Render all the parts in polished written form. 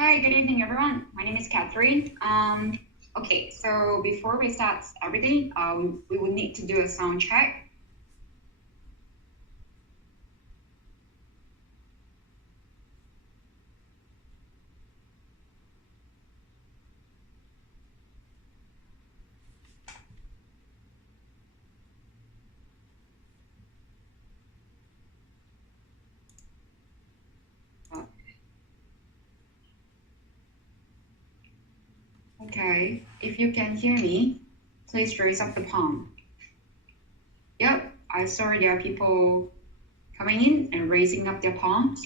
Hi, good evening, everyone. My name is Catherine. Okay, so before we start everything, we will need to do a sound check. Okay, if you can hear me, please raise up the palm. Yep, I saw there are people coming in and raising up their palms.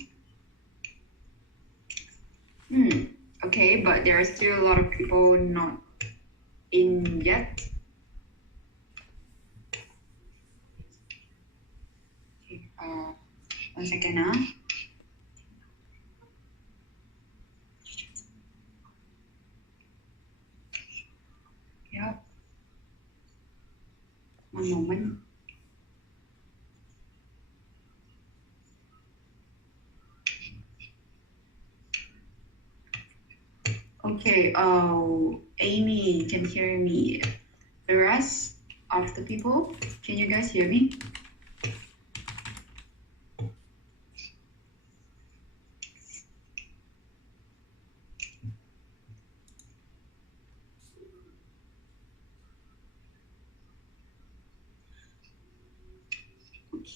Okay, but there are still a lot of people not in yet. Okay, 1 second now. Yep. One moment. Okay, Amy can hear me. The rest of the people, can you guys hear me?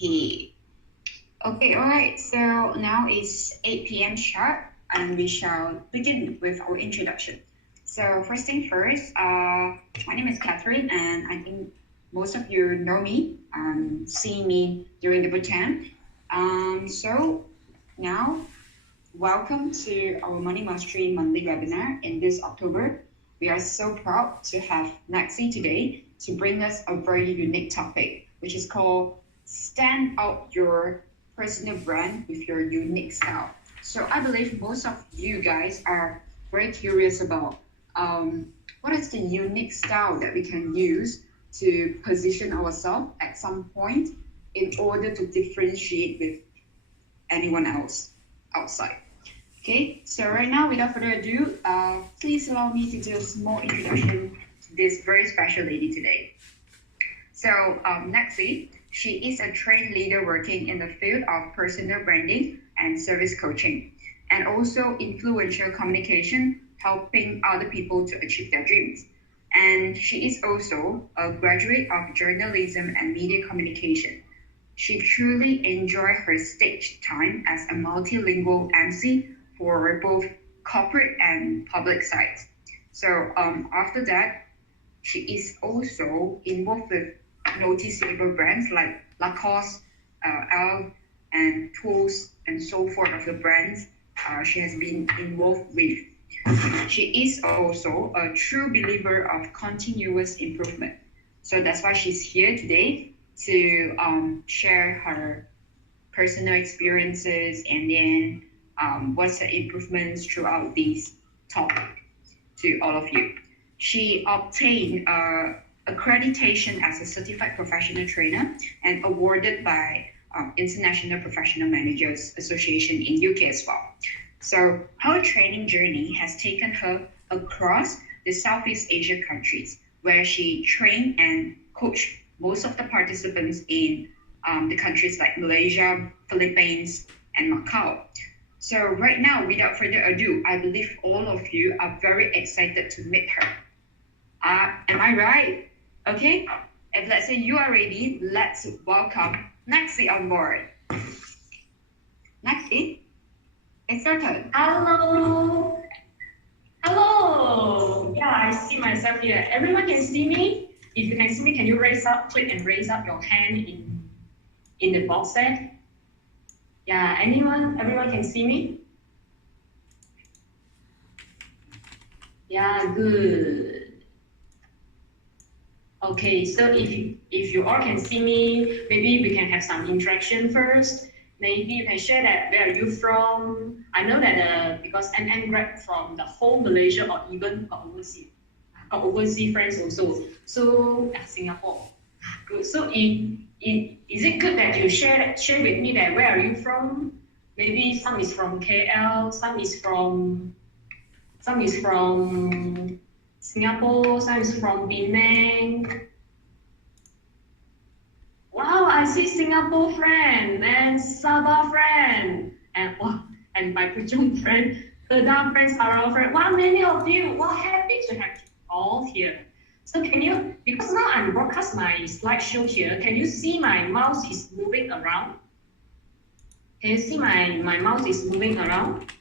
Okay. Okay, all right. So now it's 8 p.m. sharp, and we shall begin with our introduction. So first thing first, my name is Catherine, and I think most of you know me, seeing me during the bootcamp. So now, welcome to our Money Mastery monthly webinar in this October. We are so proud to have NacSee today to bring us a very unique topic, which is called Stand Out Your Personal Brand with Your Unique Style. So I believe most of you guys are very curious about what is the unique style that we can use to position ourselves at some point in order to differentiate with anyone else outside. Okay, so right now, without further ado, please allow me to do a small introduction to this very special lady today. So, NacSee, she is a trained leader working in the field of personal branding and service coaching, and also influential communication, helping other people to achieve their dreams. And she is also a graduate of journalism and media communication. She truly enjoyed her stage time as a multilingual MC for both corporate and public sites. So after that, she is also involved with noticeable brands like Lacoste, Elle, and Tools, and so forth of the brands she has been involved with. She is also a true believer of continuous improvement. So that's why she's here today to share her personal experiences and then what's the improvements throughout this topic to all of you. She obtained accreditation as a certified professional trainer and awarded by International Professional Managers Association in UK as well. So her training journey has taken her across the Southeast Asia countries, where she trained and coached most of the participants in the countries like Malaysia, Philippines, and Macau. So right now, without further ado, I believe all of you are very excited to meet her. Am I right? Okay, if let's say you are ready, let's welcome NacSee on board. NacSee, it's your turn. Hello. Hello. Yeah, I see myself here. Everyone can see me? If you can see me, can you click and raise up your hand in the box there? Yeah, everyone can see me? Yeah, good. Okay, so if you all can see me, maybe we can have some interaction first. Maybe you can share that where are you from? I know that because MM grad from the whole Malaysia or even got overseas friends also. So Singapore. Good. So is it good that you share with me that where are you from? Maybe some is from KL, some is from Some is from Singapore, some is from Penang. Wow, I see Singapore friend and Sabah friend and wow, and my Puchong friend, Kedah friend, Sarawak friend. Wow, many of you. Wow, happy to have you all here. So can you, because now I'm broadcast my slideshow here, can you see my mouse is moving around? Can you see my mouse is moving around?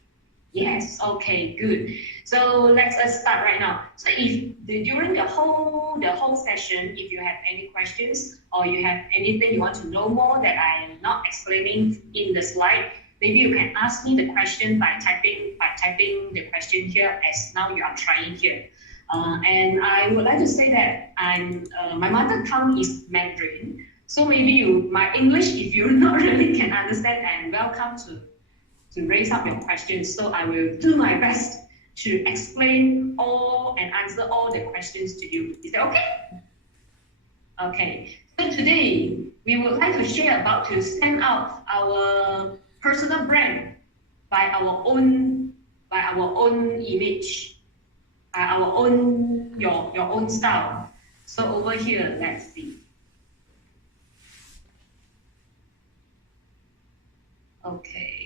Yes, okay, good. So let's start right now. So if during the whole session, if you have any questions or you have anything you want to know more that I am not explaining in the slide, maybe you can ask me the question by typing the question here as now you are trying here. And I would like to say that my mother tongue is Mandarin. So maybe my English, if you not really can understand, and welcome to raise up your questions. So I will do my best to explain all and answer all the questions to you. Is that okay? Okay. So today we would like to share about to stand out our personal brand by our own image, by our own your own style. So over here, let's see. Okay.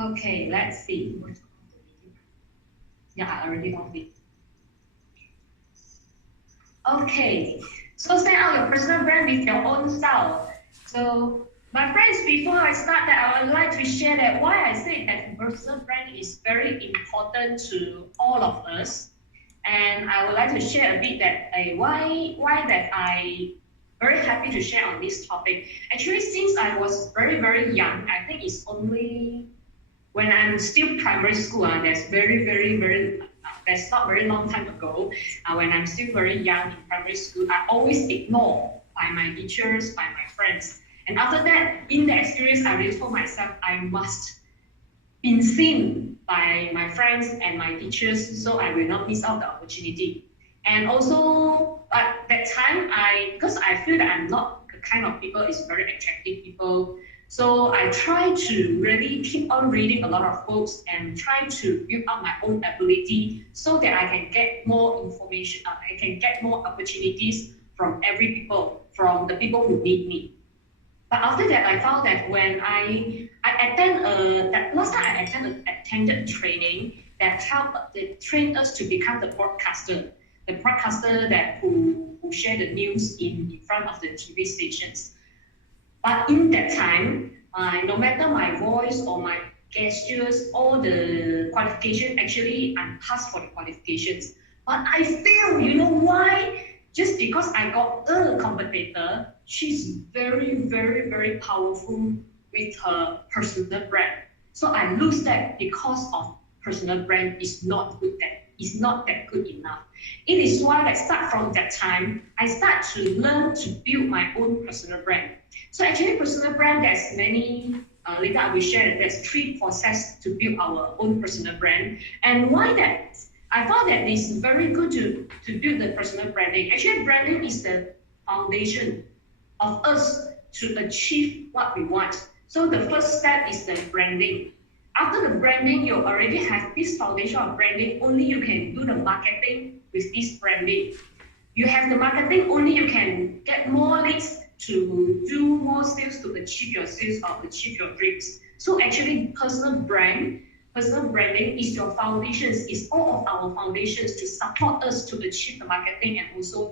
Okay, let's see. Yeah, I already off it. Okay, so stand out your personal brand with your own style. So, my friends, before I start that, I would like to share that why I say that personal brand is very important to all of us. And I would like to share a bit that why that I very happy to share on this topic. Actually, since I was very young, I think it's only when I'm still primary school, that's that's not very long time ago. When I'm still very young in primary school, I always ignored by my teachers, by my friends. And after that, in the experience, I really told myself I must be seen by my friends and my teachers, so I will not miss out the opportunity. And also at that time, because I feel that I'm not the kind of people is very attractive people. So I try to really keep on reading a lot of books and try to build up my own ability so that I can get more information, I can get more opportunities from from the people who need me. But after that, I found that when I that last time I attended training that trained us to become the broadcaster that who share the news in front of the TV stations. But in that time, no matter my voice or my gestures, all the qualification, actually I passed for the qualifications. But I fail, you know why? Just because I got a competitor, she's very powerful with her personal brand. So I lose that because of personal brand is not good that good enough. It is why I start from that time, I start to learn to build my own personal brand. So actually personal brand, there's many, later I will share that there's 3 processes to build our own personal brand. And why that? I thought that it's very good to build the personal branding. Actually, branding is the foundation of us to achieve what we want. So the first step is the branding. After the branding, you already have this foundation of branding, only you can do the marketing with this branding. You have the marketing, only you can get more leads to do more sales to achieve your sales or achieve your dreams. So actually personal branding is your foundations, is all of our foundations to support us to achieve the marketing and also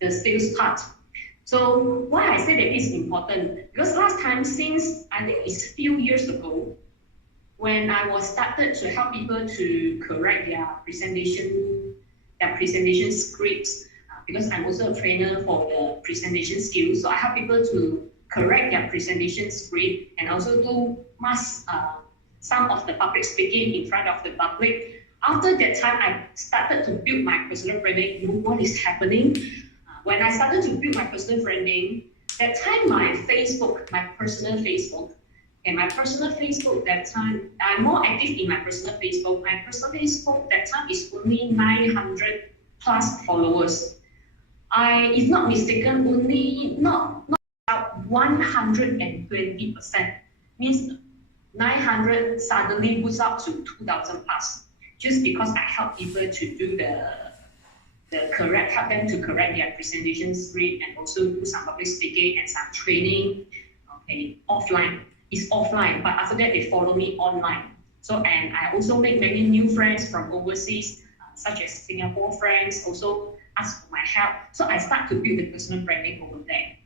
the sales part. So why I say that is important, because last time, since I think it's a few years ago, when I was started to help people to correct their presentation scripts, because I'm also a trainer for the presentation skills. So I help people to correct their presentation script and also do some of the public speaking in front of the public. After that time, I started to build my personal branding. You know what is happening? When I started to build my personal branding, that time my personal Facebook, that time, I'm more active in my personal Facebook. My personal Facebook that time is only 900 plus followers. If not mistaken, only not 120%. Means 900 suddenly boosts up to 2,000 plus, just because I help people to do help them to correct their presentation script and also do some public speaking and some training. Okay, offline. It's offline, but after that they follow me online. So, and I also make many new friends from overseas, such as Singapore friends, also ask for my help. So I start to build the personal branding over there.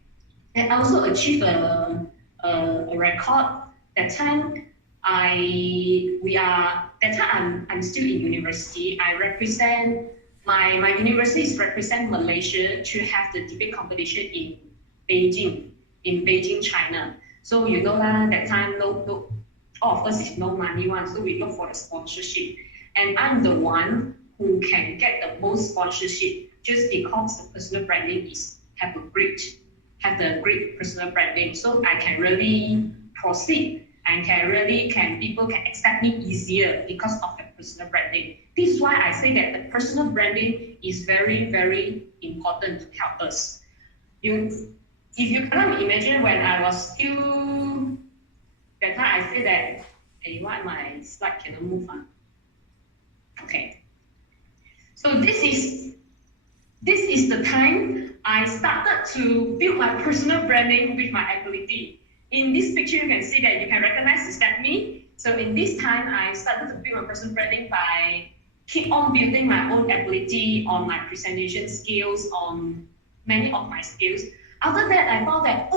And I also achieved a record. That time I'm still in university. I represent my university represent Malaysia to have the debate competition in Beijing, China. So you know lah, that time all of us is no money one, so we look for the sponsorship. And I'm the one who can get the most sponsorship just because the personal branding have the great personal branding. So I can really proceed and people can accept me easier because of the personal branding. This is why I say that the personal branding is very, very important to help us. If you cannot imagine when I was still, that time I say that, hey, why my slide cannot move on? Okay. So this is the time I started to build my personal branding with my ability. In this picture, you can see that you can recognize is that me. So in this time, I started to build my personal branding by keep on building my own ability on my presentation skills, on many of my skills. After that, I found that,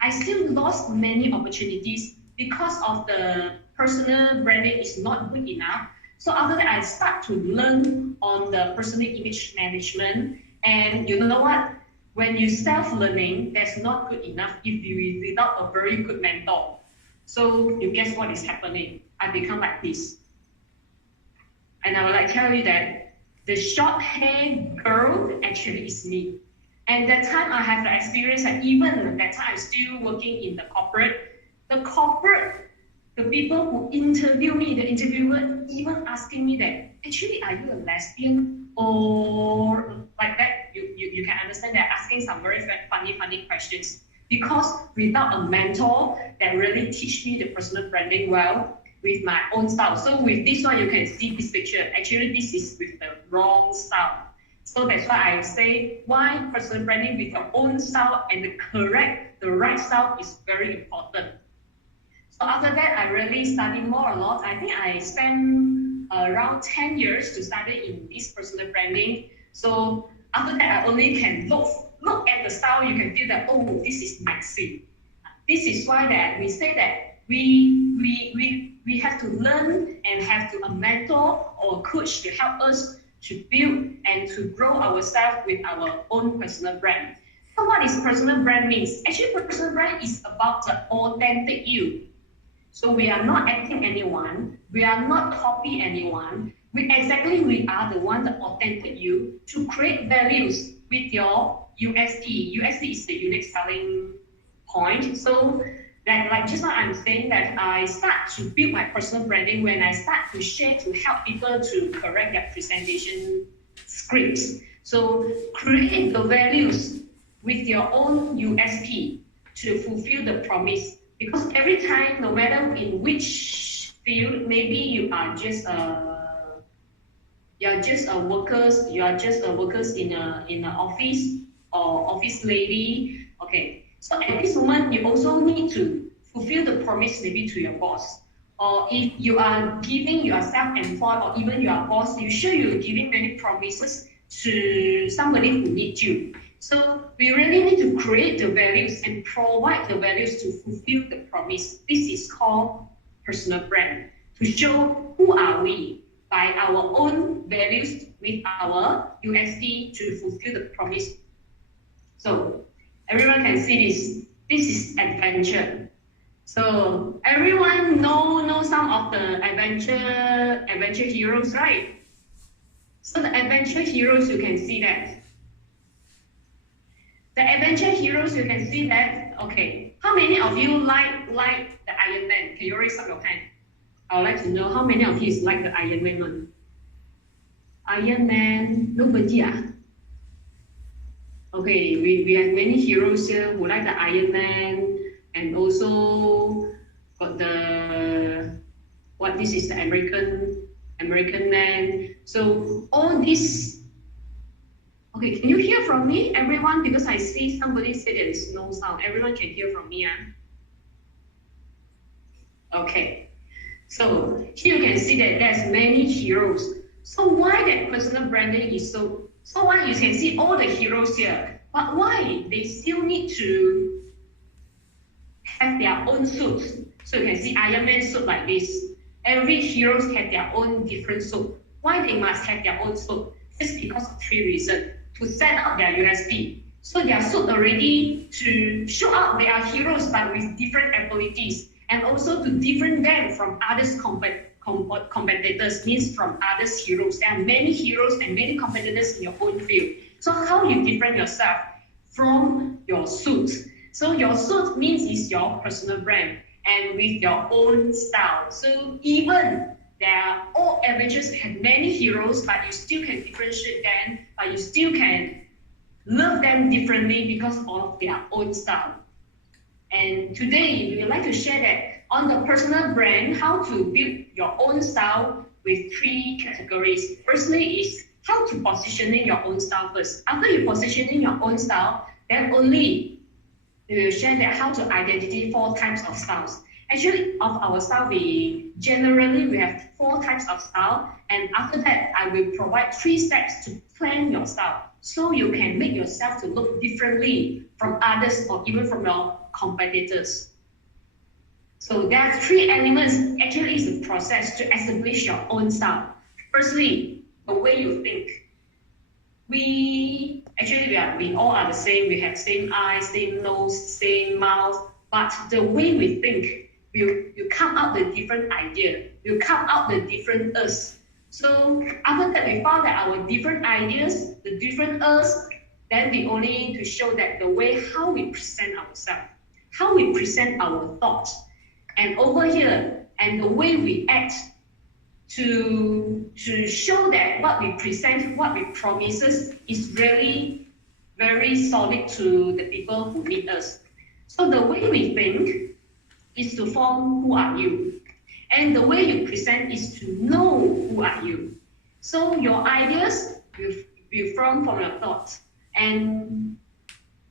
I still lost many opportunities because of the personal branding is not good enough. So after that, I start to learn on the personal image management. And you know what? When you self-learning, that's not good enough if you without a very good mentor. So you guess what is happening? I become like this. And I will tell you that the short hair girl actually is me. And that time I have the experience that even that time I'm still working in the corporate, the people who interview me, the interviewer even asking me that, actually, are you a lesbian? Or like that, you can understand they're asking some very funny questions. Because without a mentor that really teach me the personal branding well with my own style. So with this one, you can see this picture. Actually, this is with the wrong style. So that's why I say why personal branding with your own style and the right style is very important. So after that, I really studied more a lot. I think I spent around 10 years to study in this personal branding. So after that, I only can look at the style. You can feel that, this is NacSee. This is why that we say that we have to learn and have a mentor or a coach to help us to build and to grow ourselves with our own personal brand. So what is personal brand means? Actually, personal brand is about the authentic you. So we are not acting anyone, we are not copy anyone. We are the one, the authentic you, to create values with your USP. USP is the unique selling point. So that, like just now I'm saying that I start to build my personal branding when I start to share to help people to correct their presentation scripts. So create the values with your own USP to fulfill the promise. Because every time, no matter in which field, maybe you are just workers in an office or office lady. Okay, so at this moment, you also need to fulfill the promise maybe to your boss. Or if you are self-employed or even you are boss, you're giving many promises to somebody who needs you. So we really need to create the values and provide the values to fulfill the promise. This is called personal brand, to show who are we by our own values with our USP to fulfill the promise. So everyone can see this. This is adventure. So everyone know some of the adventure heroes, right? So the adventure heroes, you can see that. The adventure heroes, you can see that. Okay, how many of you like the Iron Man? Can you raise up your hand? I would like to know how many of you like the Iron Man one. Iron Man, nobody. Okay, we have many heroes here who like the Iron Man, and also got the what this is the American man. So all this. Okay, can you hear from me, everyone? Because I see somebody say there is no sound. Everyone can hear from me, Okay. So here you can see that there's many heroes. So why that personal branding is so why you can see all the heroes here, but why they still need to have their own suits? So you can see Iron Man suit like this. Every heroes have their own different suit. Why they must have their own suit? It's because of three reasons. To set up their USP. So their suit already to show out they are heroes but with different abilities, and also to different them from others competitors, means from others heroes. There are many heroes and many competitors in your own field. So how you different yourself from your suit? So your suit means is your personal brand and with your own style. So even there are all averages have many heroes, but you still can differentiate them, but you still can love them differently because of their own style. And today we would like to share that on the personal brand, how to build your own style with three categories. Firstly is how to positioning your own style first. After you positioning your own style, then only we will share that how to identify four types of styles. Actually, of our style, we have four types of style, and after that, I will provide 3 steps to plan your style, so you can make yourself to look differently from others or even from your competitors. So there are 3 elements. Actually, it's a process to establish your own style. Firstly, the way you think. We all are the same. We have same eyes, same nose, same mouth, but the way we think, you come out the different idea. You come out the different us. So after that, we found that our different ideas, the different us, then we only need to show that the way how we present ourselves, how we present our thoughts, and over here, and the way we act to show that what we present, what we promises is really very solid to the people who meet us. So the way we think is to form who are you. And the way you present is to know who are you. So your ideas will form from your thoughts.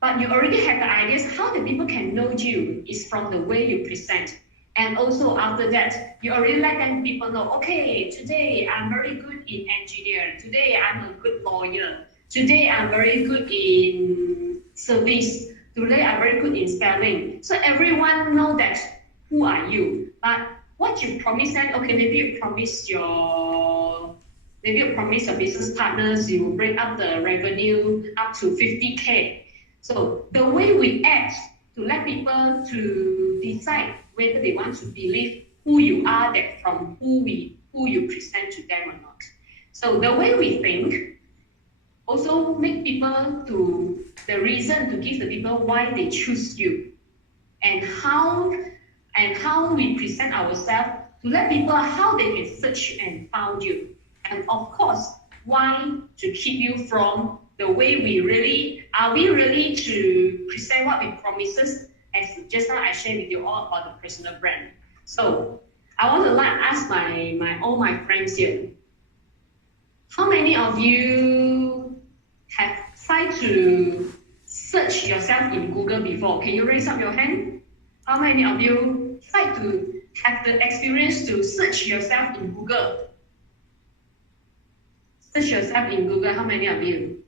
But you already have the ideas. How the people can know you is from the way you present. And also after that, you already let them people know, okay, today I'm very good in engineer. Today I'm a good lawyer. Today I'm very good in service. Today I'm very good in spelling. So everyone know that who are you. But what you promise them, okay, maybe you promise your business partners you will bring up the revenue up to 50K. So the way we act to let people to decide whether they want to believe who you are, that from who you present to them or not. So the way we think also make people to the reason to give the people why they choose you, and how we present ourselves to let people how they can search and found you, and of course why to keep you from the way we really to present what we promises. As just now I shared with you all about the personal brand. So I want to ask all my friends here. How many of you have tried to search yourself in Google before? Can you raise up your hand? How many of you tried to have the experience to search yourself in Google? Search yourself in Google, how many of you?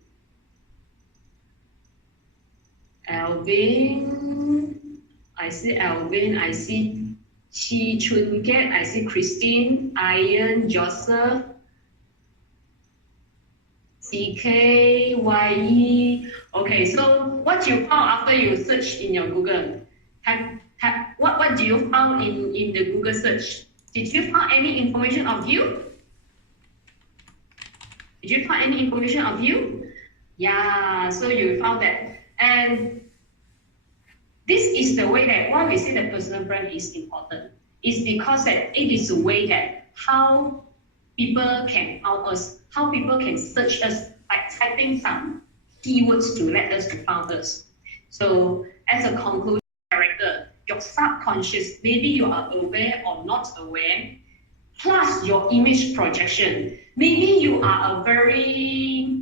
Alvin, I see Alvin, I see Chi Chun Get, I see Christine, Ian, Joseph, CK, YE. Okay, so what you found after you search in your Google? What do you found in the Google search? Did you find any information of you? Did you find any information of you? Yeah, so you found that. And this is the way that why we say the personal brand is important. It's because that it is a way that how people can out us, how people can search us by typing some keywords to let us to found us. So as a conclusion character, your subconscious, maybe you are aware or not aware, plus your image projection. Maybe you are a very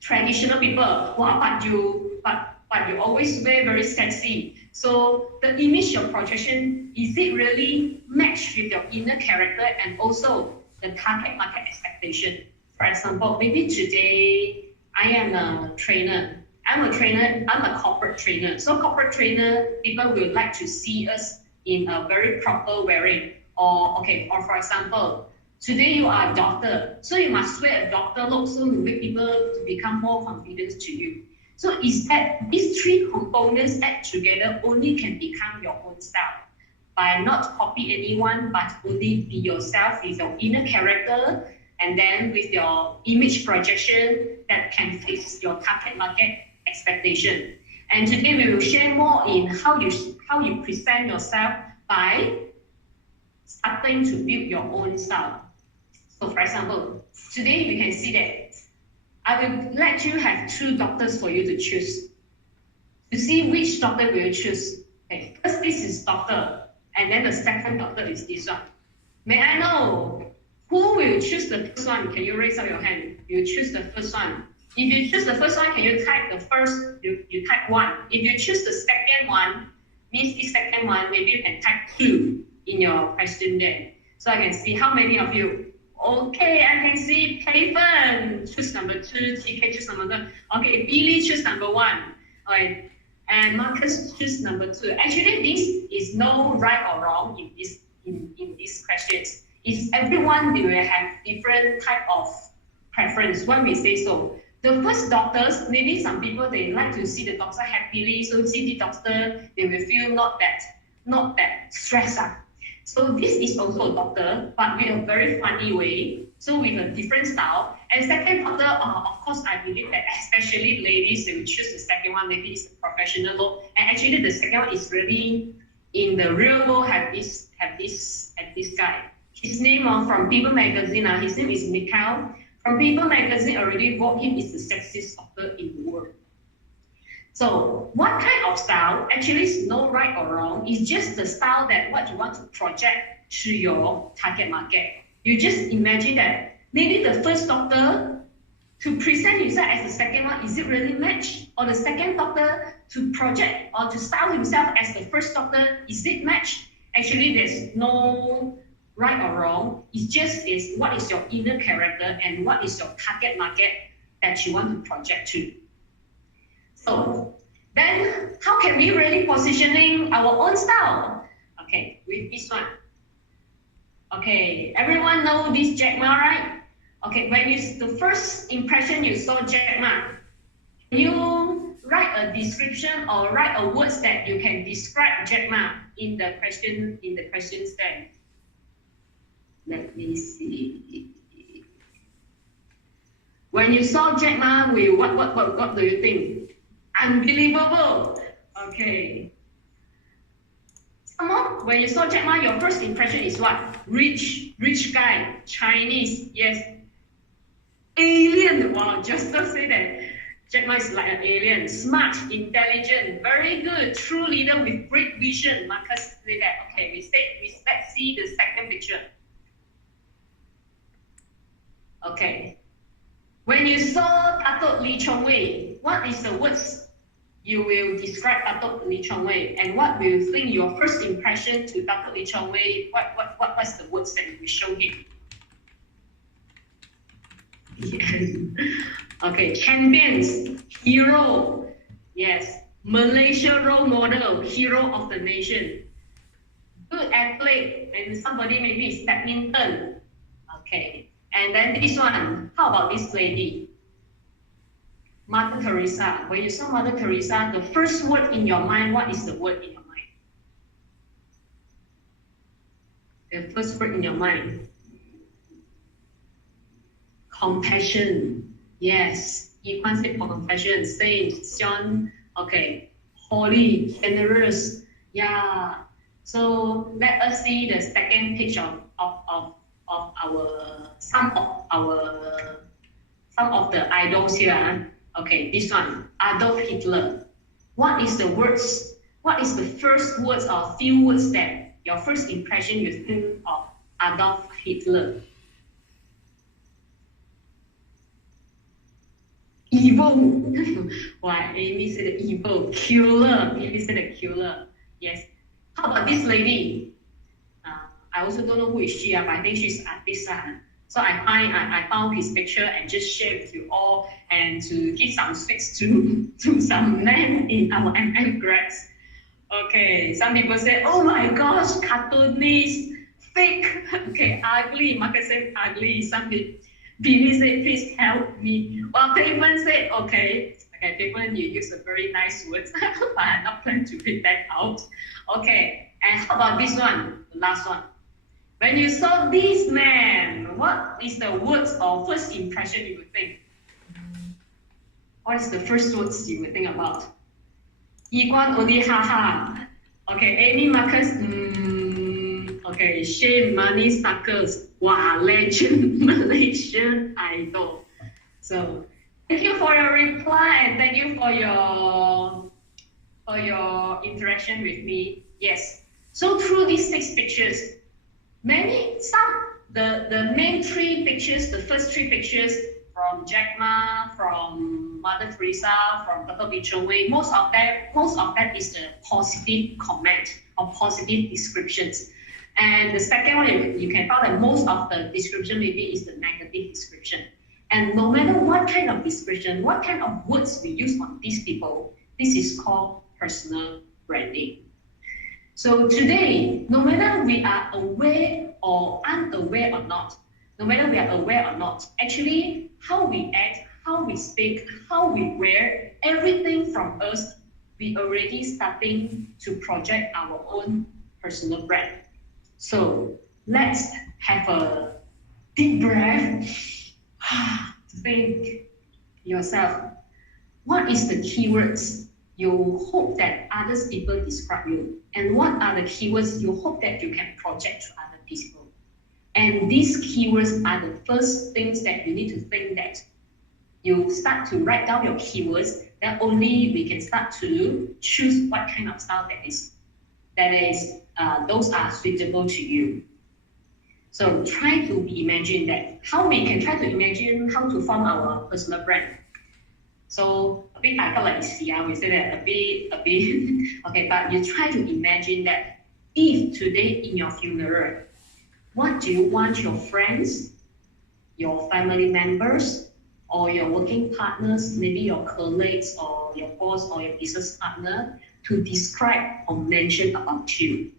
traditional people, well, but you always wear very sexy. So the image of projection, is it really matched with your inner character and also the target market expectation? For example, maybe today I am a trainer. I'm a corporate trainer. So corporate trainer, people will like to see us in a very proper wearing. Or for example, today you are a doctor, so you must wear a doctor look so to make people to become more confident to you. So is that these three components add together only can become your own style by not copy anyone, but only be yourself with your inner character and then with your image projection that can fix your target market expectation. And today we will share more in how you present yourself by starting to build your own style. So for example, today we can see that I will let you have two doctors for you to choose. To see which doctor will you choose. Okay, first this is doctor, and then the second doctor is this one. May I know who will choose the first one? Can you raise up your hand? You choose the first one. If you choose the first one, can you type the first? You type 1. If you choose the second one, means the second one, maybe you can type 2 in your question there. So I can see how many of you. Okay, I can see Payton choose number 2, TK choose number 2. Okay, Billy choose number 1. Alright, and Marcus choose number 2. Actually, this is no right or wrong in these questions. Is everyone they will have different type of preference when we say so. The first doctors, maybe some people they like to see the doctor happily, so see the doctor, they will feel not that stressed out. So this is also a doctor, but with a very funny way, so with a different style. And second doctor, of course, I believe that especially ladies, they will choose the second one, maybe it's a professional look. And actually the second one is really, in the real world, have this guy. His name from People magazine, his name is Mikhail. From People magazine already vote him is the sexiest doctor in the world. So what kind of style, actually is no right or wrong, it's just the style that what you want to project to your target market. You just imagine that maybe the first doctor to present himself as the second one, is it really match? Or the second doctor to project or to style himself as the first doctor, is it match? Actually, there's no right or wrong. It's just what is your inner character and what is your target market that you want to project to. So then how can we really positioning our own style? Okay, with this one. Okay, everyone know this Jack Ma, right? Okay, when the first impression you saw Jack Ma, can you write a description or write a words that you can describe Jack Ma in the question stand? Let me see. When you saw Jack Ma, what do you think? Unbelievable. Okay. Come on. When you saw Jack Ma, your first impression is what? Rich guy, Chinese, yes. Alien. Wow, just don't say that. Jack Ma is like an alien. Smart, intelligent, very good, true leader with great vision. Marcus say that. Okay, let's see the second picture. Okay. When you saw Dato' Lee Chong Wei, what is the words you will describe Dato' Lee Chong Wei, and what will you think your first impression to Dato' Lee Chong Wei? What's the words that you will show him? Yes. Okay, champions, hero, yes, Malaysia role model, hero of the nation, good athlete, and somebody maybe is badminton. Okay, and then this one, how about this lady? Mother Teresa. When you saw Mother Teresa, the first word in your mind, what is the word in your mind? The first word in your mind. Compassion. Yes. You can't say for compassion. Saint, John. Okay. Holy, generous. Yeah. So let us see the second picture of our some of the idols here. Okay, this one, Adolf Hitler. What is the words? What is the first words or few words that your first impression you think of Adolf Hitler? Evil. Why? Amy said evil. Killer. Amy said a killer. Yes. How about this lady? I also don't know who is she, but I think she's artist. So I found his picture and just share with you all and to give some speaks to some men in our MM grads. Okay, some people say, oh my gosh, cartoonist, fake, okay, ugly. Marcus said ugly. Some people Billy said, please help me. Well, Payman said, okay, Payman, you use a very nice word, but I'm not going to read that out. Okay, and how about this one, the last one? When you saw this man, what is the words or first impression you would think? What is the first words you would think about? Iguan Odi haha. Okay, Amy Marcus, okay, shame money suckers. Wow, legend, Malaysian idol. So thank you for your reply and thank you for your interaction with me. Yes. So through these 6 pictures, the main 3 pictures, the first 3 pictures from Jack Ma, from Mother Teresa, from Dr. Bichoway, most of that is the positive comment or positive descriptions. And the second one, you can find that most of the description maybe is the negative description. And no matter what kind of description, what kind of words we use on these people, this is called personal branding. So today, no matter we are aware or unaware or not, no matter we are aware or not, actually how we act, how we speak, how we wear, everything from us, we already starting to project our own personal brand. So let's have a deep breath to think yourself. What is the keywords you hope that others people describe you? And what are the keywords you hope that you can project to other people? And these keywords are the first things that you need to think that you start to write down your keywords, that only we can start to choose what kind of style those are suitable to you. So try to imagine that, how we can try to imagine how to form our personal brand. So a bit I felt like we say that a bit, okay, but you try to imagine that if today in your funeral, what do you want your friends, your family members, or your working partners, maybe your colleagues or your boss or your business partner to describe or mention about you?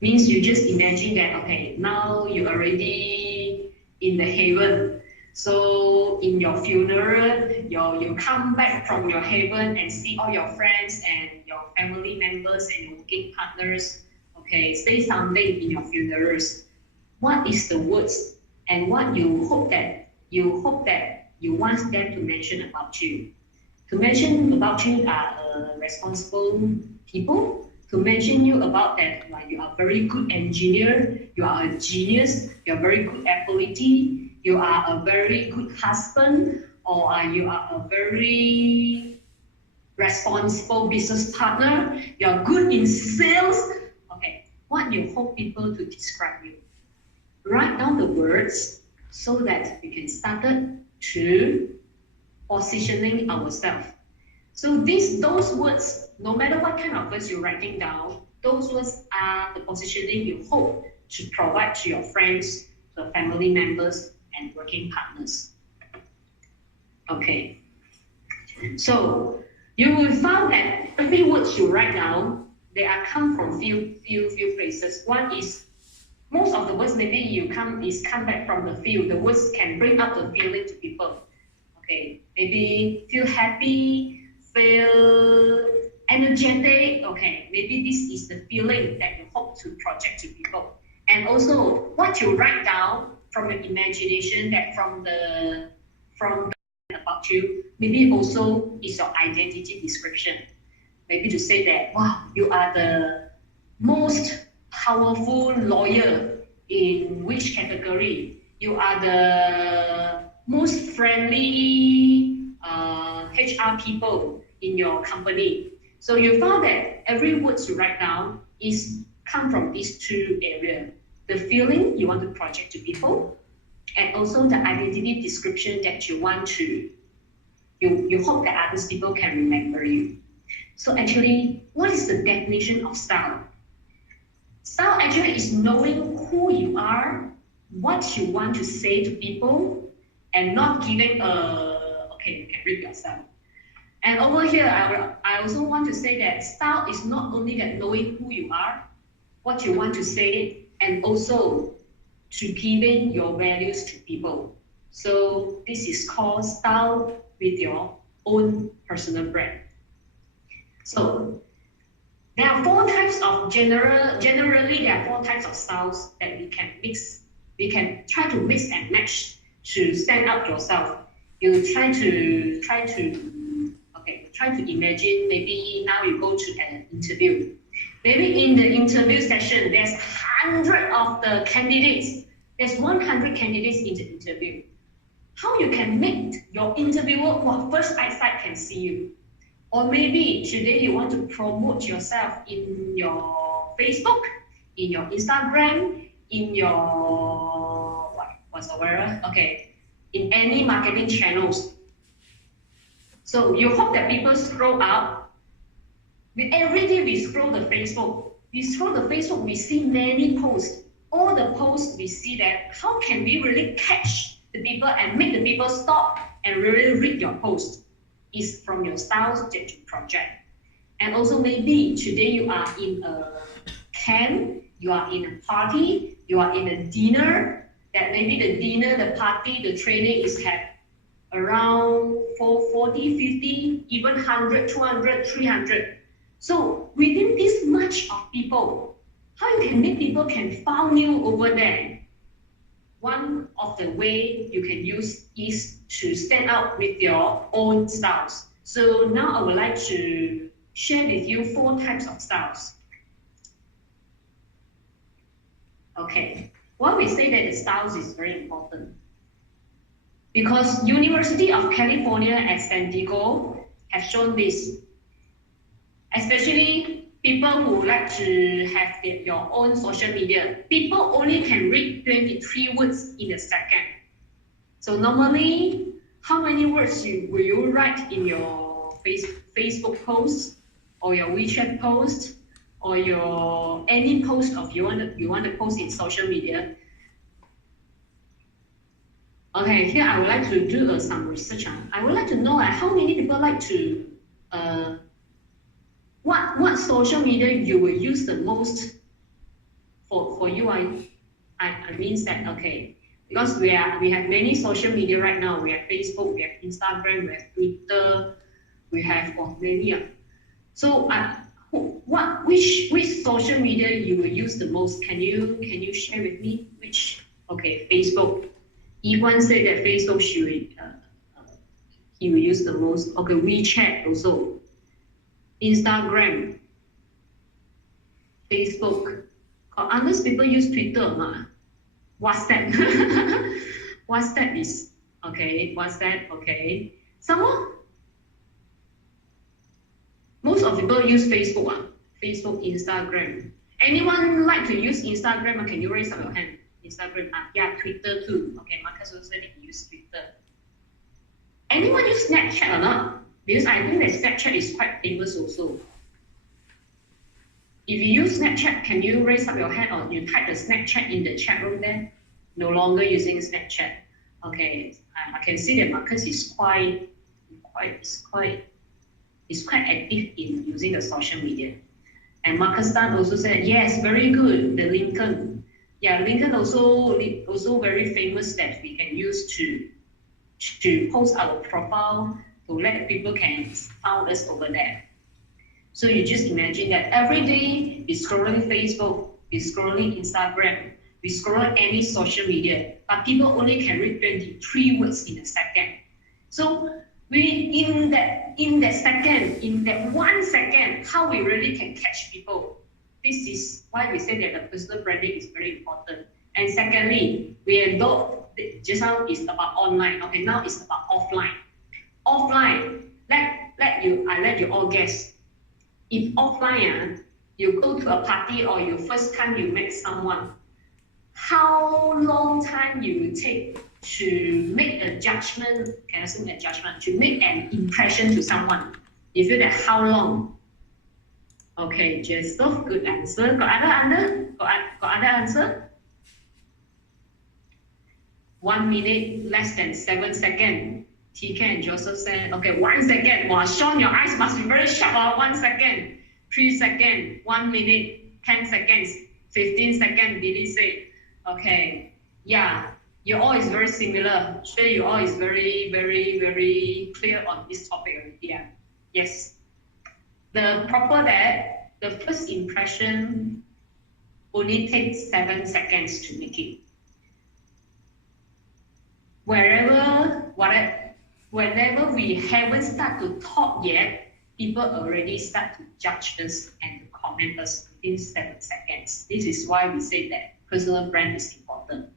Means you just imagine that, okay, now you're already in the heaven. So in your funeral, you come back from your heaven and see all your friends and your family members and your working partners, okay, say something in your funerals. What is the words and what you hope that you want them to mention about you? To mention about you are responsible people. To mention you about that, like you are a very good engineer, you are a genius, you are very good athlete, you are a very good husband, or you are a very responsible business partner, you are good in sales. Okay, what you hope people to describe you? Write down the words so that we can start to positioning ourselves. So those words, no matter what kind of words you're writing down, those words are the positioning you hope to provide to your friends, to family members, and working partners. Okay. So you will find that every words you write down, they are come from few places. One is most of the words maybe come back from the field. The words can bring up the feeling to people. Okay, maybe feel happy, feel energetic. Okay, maybe this is the feeling that you hope to project to people. And also, what you write down from your imagination, that from about you, maybe also is your identity description. Maybe to say that, wow, you are the most powerful lawyer in which category? You are the most friendly HR people in your company. So you found that every words you write down is come from these two areas. The feeling you want to project to people, and also the identity description that you want to, you hope that other people can remember you. So actually, what is the definition of style? Style actually is knowing who you are, what you want to say to people, and not giving a, okay, you can read yourself. And over here, I also want to say that style is not only that knowing who you are, what you want to say, and also to giving your values to people. So this is called style with your own personal brand. So there are four types of generally there are four types of styles that we can mix. We can try to mix and match to stand out yourself. You try to imagine maybe now you go to an interview. Maybe in the interview session, there's 100 of the candidates. There's 100 candidates in the interview. How you can make your interviewer who first eyesight can see you? Or maybe today you want to promote yourself in your Facebook, in your Instagram, in your whatsoever. Okay, in any marketing channels. So you hope that people scroll up. Every day we scroll the Facebook. We scroll the Facebook, we see many posts. All the posts we see that how can we really catch the people and make the people stop and really read your post? Is from your styles that you project. And also maybe today you are in a camp, you are in a party, you are in a dinner, that maybe the dinner, the party, the training is had around 40, 50, even 100, 200, 300. So within this much of people, how you can make people can find you over there? One of the way you can use is to stand out with your own styles. So now I would like to share with you four types of styles. Okay, why we say that the styles is very important? Because University of California at San Diego have shown this, especially people who like to have your own social media. People only can read 23 words in a second. So normally, how many words will you write in your Facebook post, or your WeChat post, or your any post of you want to post in social media? Okay, here I would like to do some research. I would like to know how many people like to what social media you will use the most for you. I means that okay, because we have many social media right now. We have Facebook, we have Instagram, we have Twitter, we have many. So which social media you will use the most? Can you share with me which? Okay, Facebook. Iwan said that Facebook he will use the most. Okay, WeChat also. Instagram, Facebook. Unless people use Twitter, WhatsApp. WhatsApp is okay. WhatsApp, okay. Someone, most of people use Facebook. Facebook, Instagram. Anyone like to use Instagram? Can you raise up your hand? Instagram, yeah, Twitter too. Okay, Marcus also said he use Twitter. Anyone use Snapchat or not? Because I think that Snapchat is quite famous also. If you use Snapchat, can you raise up your hand or you type the Snapchat in the chat room there? No longer using Snapchat. Okay, I can see that Marcus is quite active in using the social media. And Marcus Tan also said, yes, very good, the Lincoln. Yeah, Lincoln also very famous that we can use to post our profile to let people can find us over there. So you just imagine that every day we scrolling Facebook, we scrolling Instagram, we scroll any social media, but people only can read 23 words in a second. So in that 1 second, how we really can catch people. This is why we say that the personal branding is very important. And secondly, just now is about online. Okay, now it's about offline. Offline, let you all guess. If offline, you go to a party or your first time you meet someone, how long time you will take to make a judgment? Can I say a judgment? To make an impression to someone? You feel that how long? Okay, Joseph, good answer. Got other answer? 1 minute, less than 7 seconds. TK and Joseph said, okay, 1 second. Wow, Sean, your eyes must be very sharp. 1 second, 3 seconds, 1 minute, 10 seconds, 15 seconds, did he say? Okay, yeah, you all is very similar. Sure, you all is very, very, very clear on this topic already. Yeah. Yes. The proper that the first impression only takes 7 seconds to make it. Whenever we haven't started to talk yet, people already start to judge us and to comment us within 7 seconds. This is why we say that personal brand is important.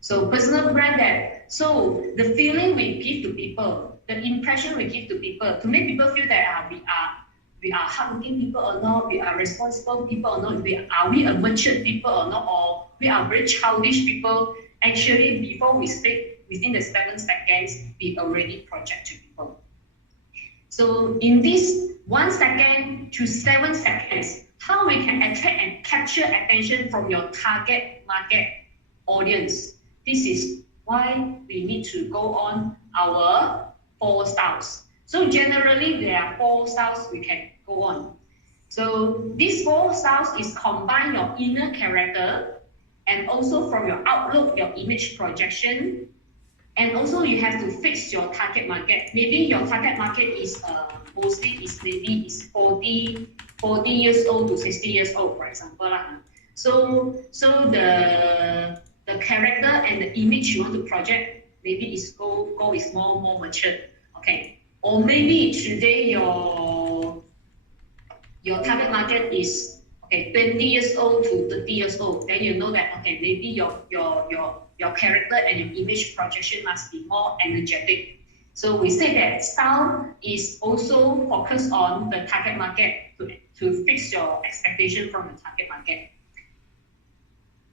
So personal brand so the feeling we give to people, the impression we give to people, to make people feel that we are hardworking people or not, we are responsible people or not, are we a mature people or not, or we are very childish people. Actually, before we speak, within the 7 seconds, we already project to people. So in this 1 second to 7 seconds, how we can attract and capture attention from your target market audience. This is why we need to go on our 4 styles. So generally, there are 4 styles we can go on. So these 4 styles is combine your inner character and also from your outlook, your image projection. And also you have to fix your target market. Maybe your target market is mostly is 40 years old to 60 years old, for example. So the character and the image you want to project, maybe is go is more mature. Okay. Or maybe today your target market is 20 years old to 30 years old. Then you know that maybe your character and your image projection must be more energetic. So we say that style is also focused on the target market to fix your expectation from the target market.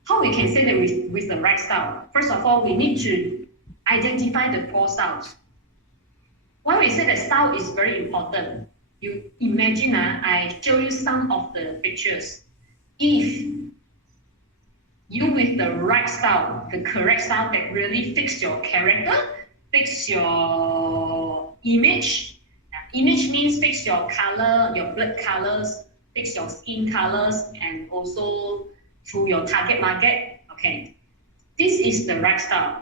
How we can say that with the right style? First of all, we need to identify the 4 styles. Why we say that style is very important? You imagine, I show you some of the pictures. If you with the right style, the correct style that really fix your character, fix your image. Image means fix your color, your blood colors, fix your skin colors, and also through your target market. Okay, this is the right style.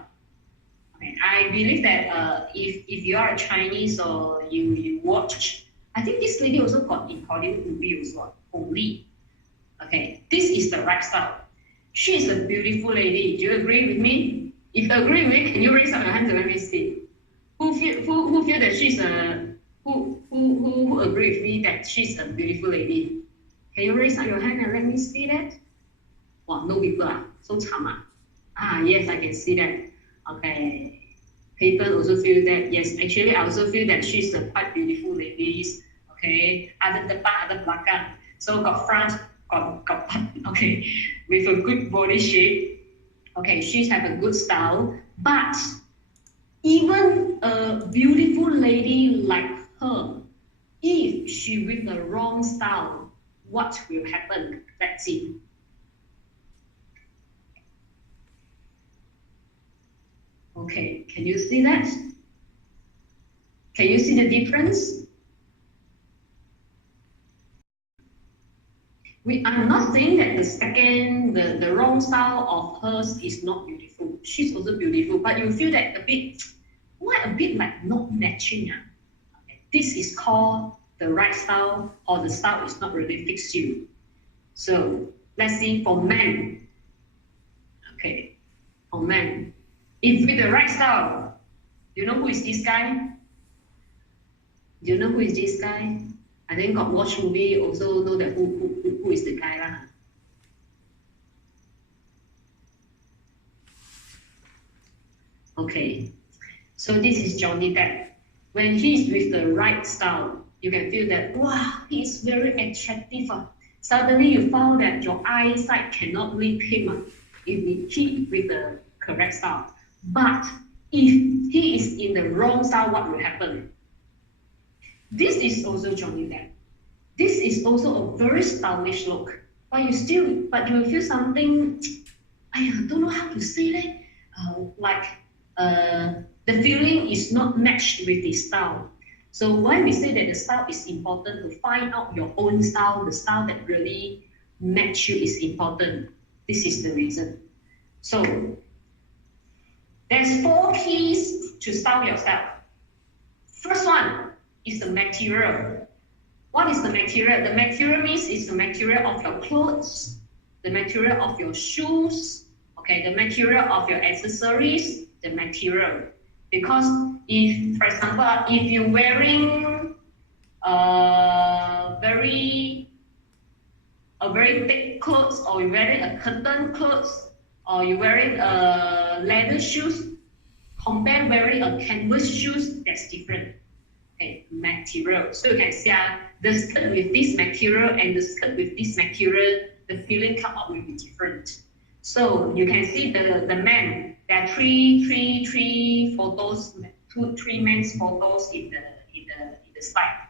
Okay, I believe that if you are a Chinese or you watch, I think this lady also got in Hollywood movie also, only. Okay, this is the right style. She is a beautiful lady. Do you agree with me? If you agree with me, can you raise up your hand to let me see? Who feel that she's a who agree with me that she's a beautiful lady? Can you raise up your hand and let me see that? Wow, no people so chama. Yes, I can see that. Okay. People also feel that, yes, actually I also feel that she's a quite beautiful lady. Okay. Ada depan, ada belakang. So got front, got okay, with a good body shape. Okay, she's have a good style, but even a beautiful lady like her, if she with the wrong style, what will happen? Let's see. Okay, can you see that? Can you see the difference? I'm not saying that the wrong style of hers is not beautiful. She's also beautiful, but you feel that a bit like not matching. Okay. This is called the right style, or the style is not really fits you. So let's see for men. Okay, for men. If with the right style, do you know who is this guy? Do you know who is this guy? I then got watch movie, also know that who is the guy lah. Okay, so this is Johnny Depp. When he is with the right style, You can feel that, wow, he is very attractive. Suddenly you found that your eyesight cannot read him if he keep with the correct style. But if he is in the wrong style, what will happen? This is also Johnny Depp. This is also a very stylish look, but you will feel something. I don't know how to say that. Like the feeling is not matched with the style. So why we say that the style is important, to find out your own style, the style that really match you is important. This is the reason. So there's 4 keys to style yourself. First one is the material. What is the material? The material means it's the material of your clothes, the material of your shoes, okay, the material of your accessories, the material. Because if, for example, if you're wearing very thick clothes, or you're wearing a cotton clothes, or you're wearing leather shoes, compare wearing a canvas shoes, that's different. Okay, material. So you can see the skirt with this material and the skirt with this material, the feeling come up will be different. So you can see the man. There are three photos, three men's photos in the slide.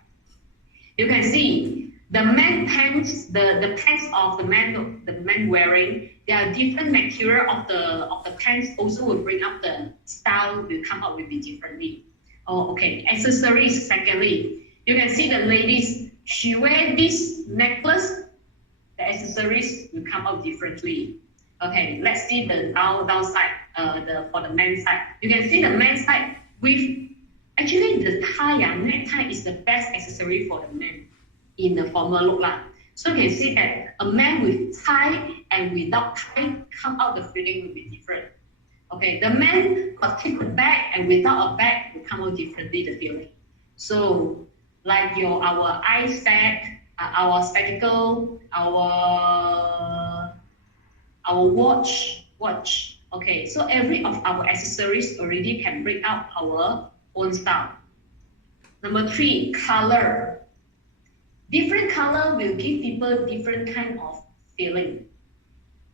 You can see the man pants, the pants of the man wearing. There are different material of the pants. Also will bring up the style. Will come up will be differently. Oh, okay. Accessories. Secondly, you can see the ladies. She wear this necklace. The accessories will come out differently. Okay, let's see the downside. For the men's side, you can see the men's side with actually the tie. Necktie is the best accessory for the men in the formal look lah. So you can see that a man with tie and without tie come out the feeling will be different. Okay, the man got take a bag and without a bag will come out differently the feeling. So like our eyes bag, our spectacle, our watch. Okay, so every of our accessories already can bring out our own style. Number 3, color. Different color will give people different kind of feeling.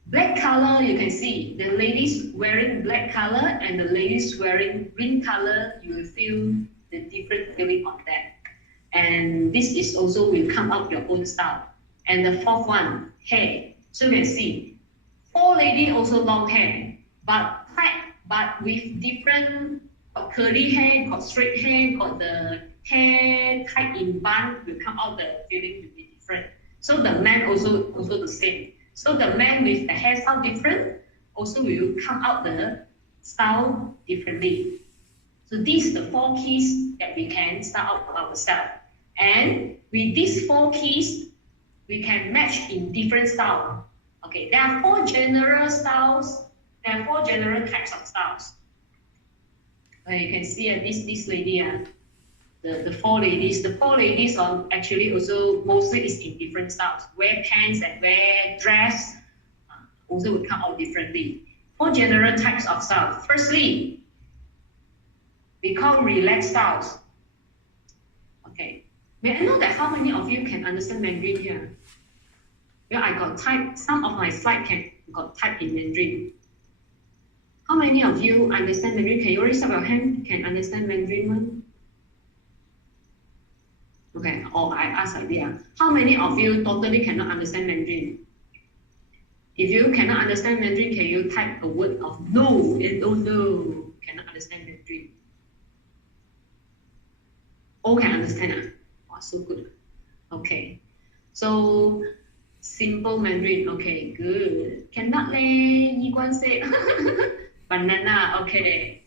Black color, you can see the ladies wearing black color and the ladies wearing green color, you will feel the different feeling of that. And this is also will come out your own style. And the 4th one, hair. So you can see 4 ladies also long hair. But with different, got curly hair, got straight hair, got the hair tied in bun, will come out the feeling will be different. So the man also the same. So the man with the hairstyle different, also will come out the style differently. So these are the 4 keys that we can style out ourselves. And with these 4 keys, we can match in different styles. Okay, there are 4 general styles. There are 4 general types of styles. You can see this lady, the 4 ladies. The 4 ladies are actually also mostly is in different styles. Wear pants and wear dress also will come out differently. 4 general types of styles. Firstly, we call relaxed styles. Okay, may I know that how many of you can understand Mandarin here? Well, I got typed, some of my slides got typed in Mandarin. How many of you understand Mandarin? Can you raise up your hand? Can understand Mandarin one? Okay, or I ask idea. How many of you totally cannot understand Mandarin? If you cannot understand Mandarin, can you type a word of no and don't know? Cannot understand Mandarin. All can understand. Wow, so good. Okay, so simple Mandarin. Okay, good. Cannot leh. Yi Guan say. Banana, okay.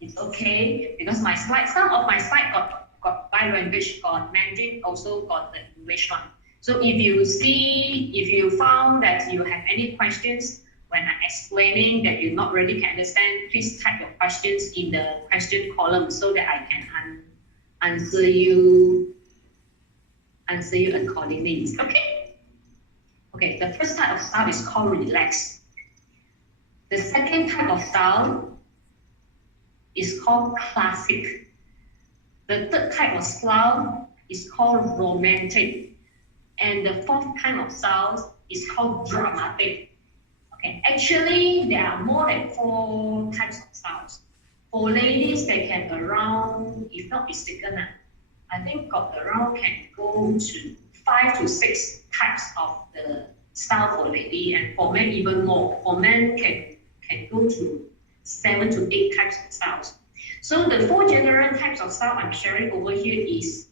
It's okay because my slide, some of my slide got bi-language, got Mandarin, also got the English one. So if you found that you have any questions when I'm explaining that you not really can understand, please type your questions in the question column so that I can answer you accordingly. Okay. Okay. The first type of style is called relaxed. The second type of style is called classic. The third type of style is called romantic. And the fourth kind of style is called dramatic. Okay, actually, there are more than 4 types of styles. For ladies, they can around, if not mistaken, I think got around can go to 5 to 6 types of the style for lady, and for men even more. For men can go to 7 to 8 types of styles. So the 4 general types of style I'm sharing over here is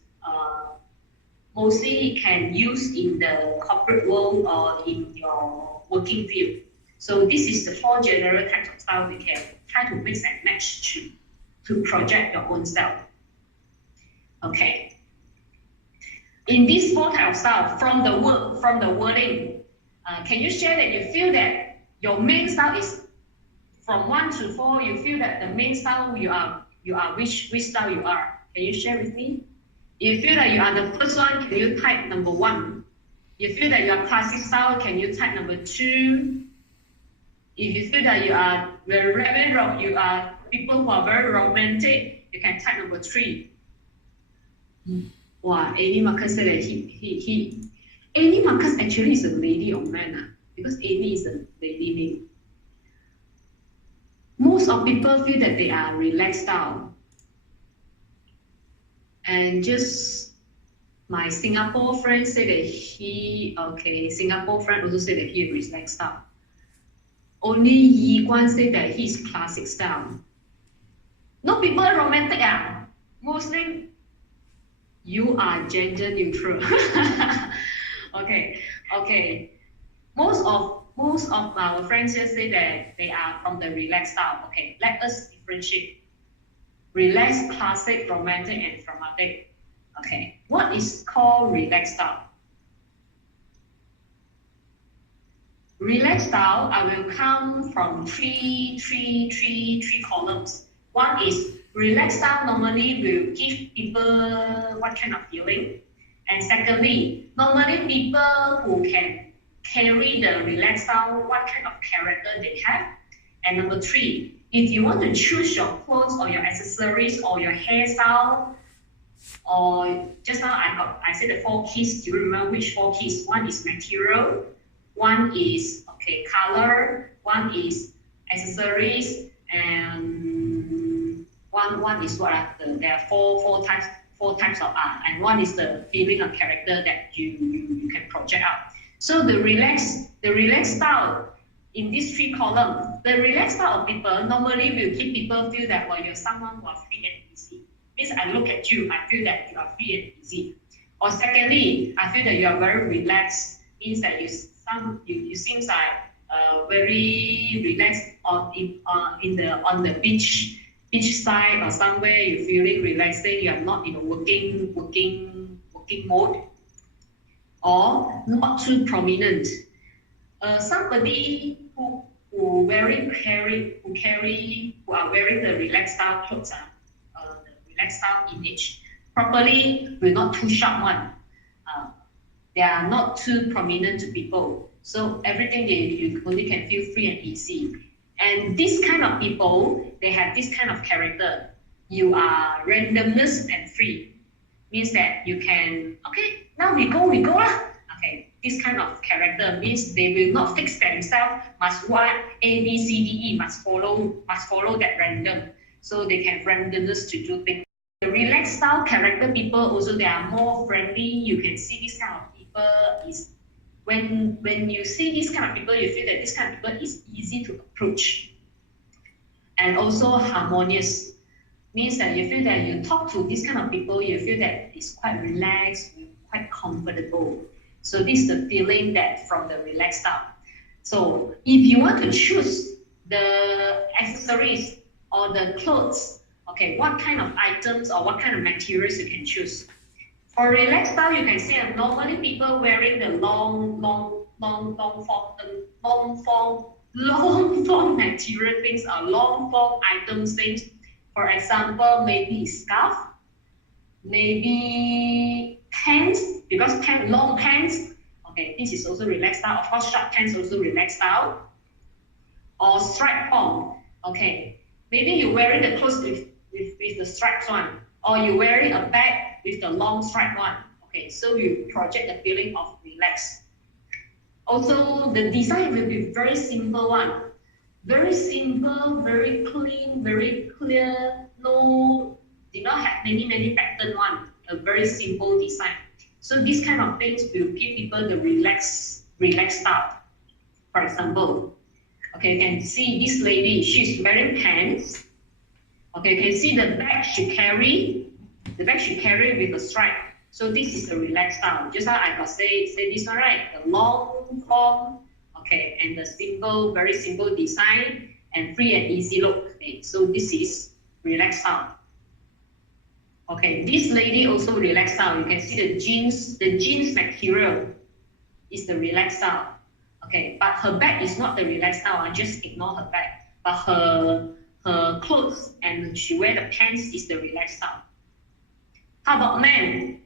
mostly can use in the corporate world or in your working field. So this is the 4 general types of style we can try to mix and match to project your own style. Okay. In this 4 types of style, from the wording, can you share that you feel that your main style is from 1 to 4? You feel that the main style you are which style you are? Can you share with me? If you feel that you are the first one, can you type number 1? If you feel that you are classic style, can you type number 2? If you feel that you are you are people who are very romantic, you can type number 3. Wow, Amy Marcus said that Amy Marcus actually is a lady or man, because Amy is a lady name. Most of people feel that they are relaxed style. And just my Singapore friend said that Singapore friend also said that he is relaxed style. Only Yi Guan said that he's classic style. No people romantic, mostly you are gender neutral. Okay. Most of our friends here say that they are from the relaxed style. Okay, let us differentiate. Relaxed, classic, romantic, and dramatic. Okay, what is called relaxed style? Relaxed style, I will come from three columns. One is relaxed style normally will give people what kind of feeling? And secondly, normally people who can carry the relaxed style, what kind of character they have? And number 3, if you want to choose your clothes or your accessories or your hairstyle, or just now I said the 4 keys. Do you remember which 4 keys? One is material, one is color, one is accessories, and one is what? There are four types of art, and one is the feeling of character that you can project out. So the relaxed style in these 3 columns, the relaxed style of people normally will keep people feel that you're someone who are free and easy. Means I look at you, I feel that you are free and easy. Or secondly, I feel that you are very relaxed. Means that you seem like very relaxed on the beach side or somewhere. You're feeling relaxing. You are not in a working mode, or not too prominent. Somebody who are wearing the relaxed style clothes, the relaxed style image, probably will not too sharp one. They are not too prominent to people. So everything you only can feel free and easy. And this kind of people, they have this kind of character. You are randomness and free. Means that you can, okay, now we go lah. Okay, this kind of character means they will not fix themselves, must what A, B, C, D, E, must follow that random. So they can randomness to do things. The relaxed style character people also, they are more friendly. You can see this kind of people is, when you see this kind of people, you feel that this kind of people is easy to approach. And also harmonious. Means that you feel that you talk to this kind of people, you feel that it's quite relaxed, quite comfortable. So this is the feeling that from the relaxed style. So if you want to choose the accessories or the clothes, okay, what kind of items or what kind of materials you can choose? For relaxed style, you can see normally people wearing the long form material things or long form items things. For example, maybe scarf, maybe pants, because long pants. Okay, this is also relaxed style. Of course, short pants also relaxed style. Or stripe form. Okay, maybe you're wearing the clothes with the stripes one, or you're wearing a bag with the long stripe one. Okay, so you project the feeling of relax. Also, the design will be very simple one. Very simple, very clean, very clear. No, did not have many pattern one. A very simple design. So these kind of things will give people the relaxed style. For example, okay, you can see this lady, she's wearing pants. Okay, you can see the bag she carry with a stripe. So this is the relaxed style. Just how I got say this one, right? The long form, okay, and the simple, very simple design and free and easy look. Okay, so this is relaxed style. Okay, this lady also relaxed style. You can see the jeans material is the relaxed style. Okay, but her bag is not the relaxed style. I just ignore her bag. But her clothes and she wear the pants is the relaxed style. How about men?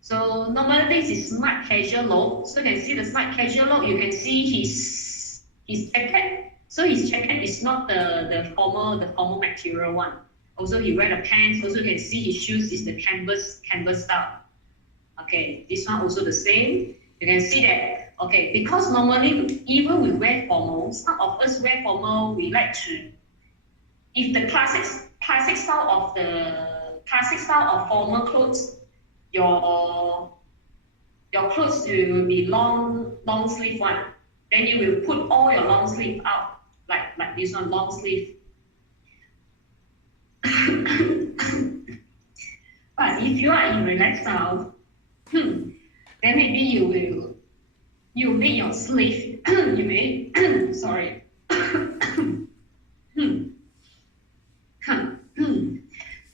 So normally this is smart casual look. So you can see the smart casual look. You can see his jacket. So his jacket is not the formal material one. Also he wear the pants. Also you can see his shoes is the canvas style. Okay, this one also the same. You can see that. Okay, because normally even we wear formal, some of us wear formal. We like to, if the classic style of formal clothes, your clothes will be long sleeve one. Then you will put all your long sleeve out, like this one, long sleeve. But if you are in relaxed style, then maybe you make your sleeve, you may, sorry.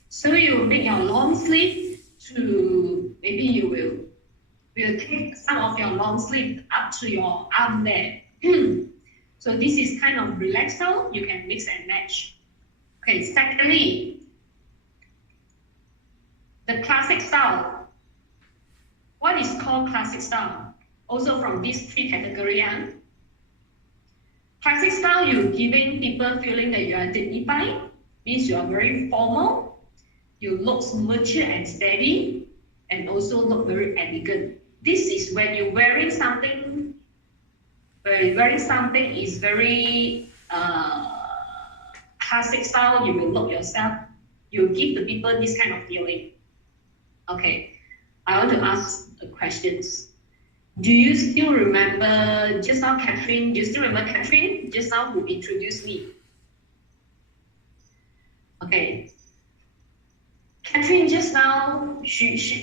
So you make your long sleeve to, maybe you will take some of your long sleeve up to your arm there. So this is kind of relaxed style. You can mix and match. Okay, secondly, the classic style. What is called classic style? Also from these three categories. Classic style, you're giving people feeling that you are dignified, means you are very formal. You look mature and steady, and also look very elegant. This is when you're wearing something. Wearing something is very classic style. You will look yourself. You give the people this kind of feeling. Okay, I want to ask the questions. Do you still remember just now, Catherine? Do you still remember Catherine just now who introduced me? Okay. Catherine just now,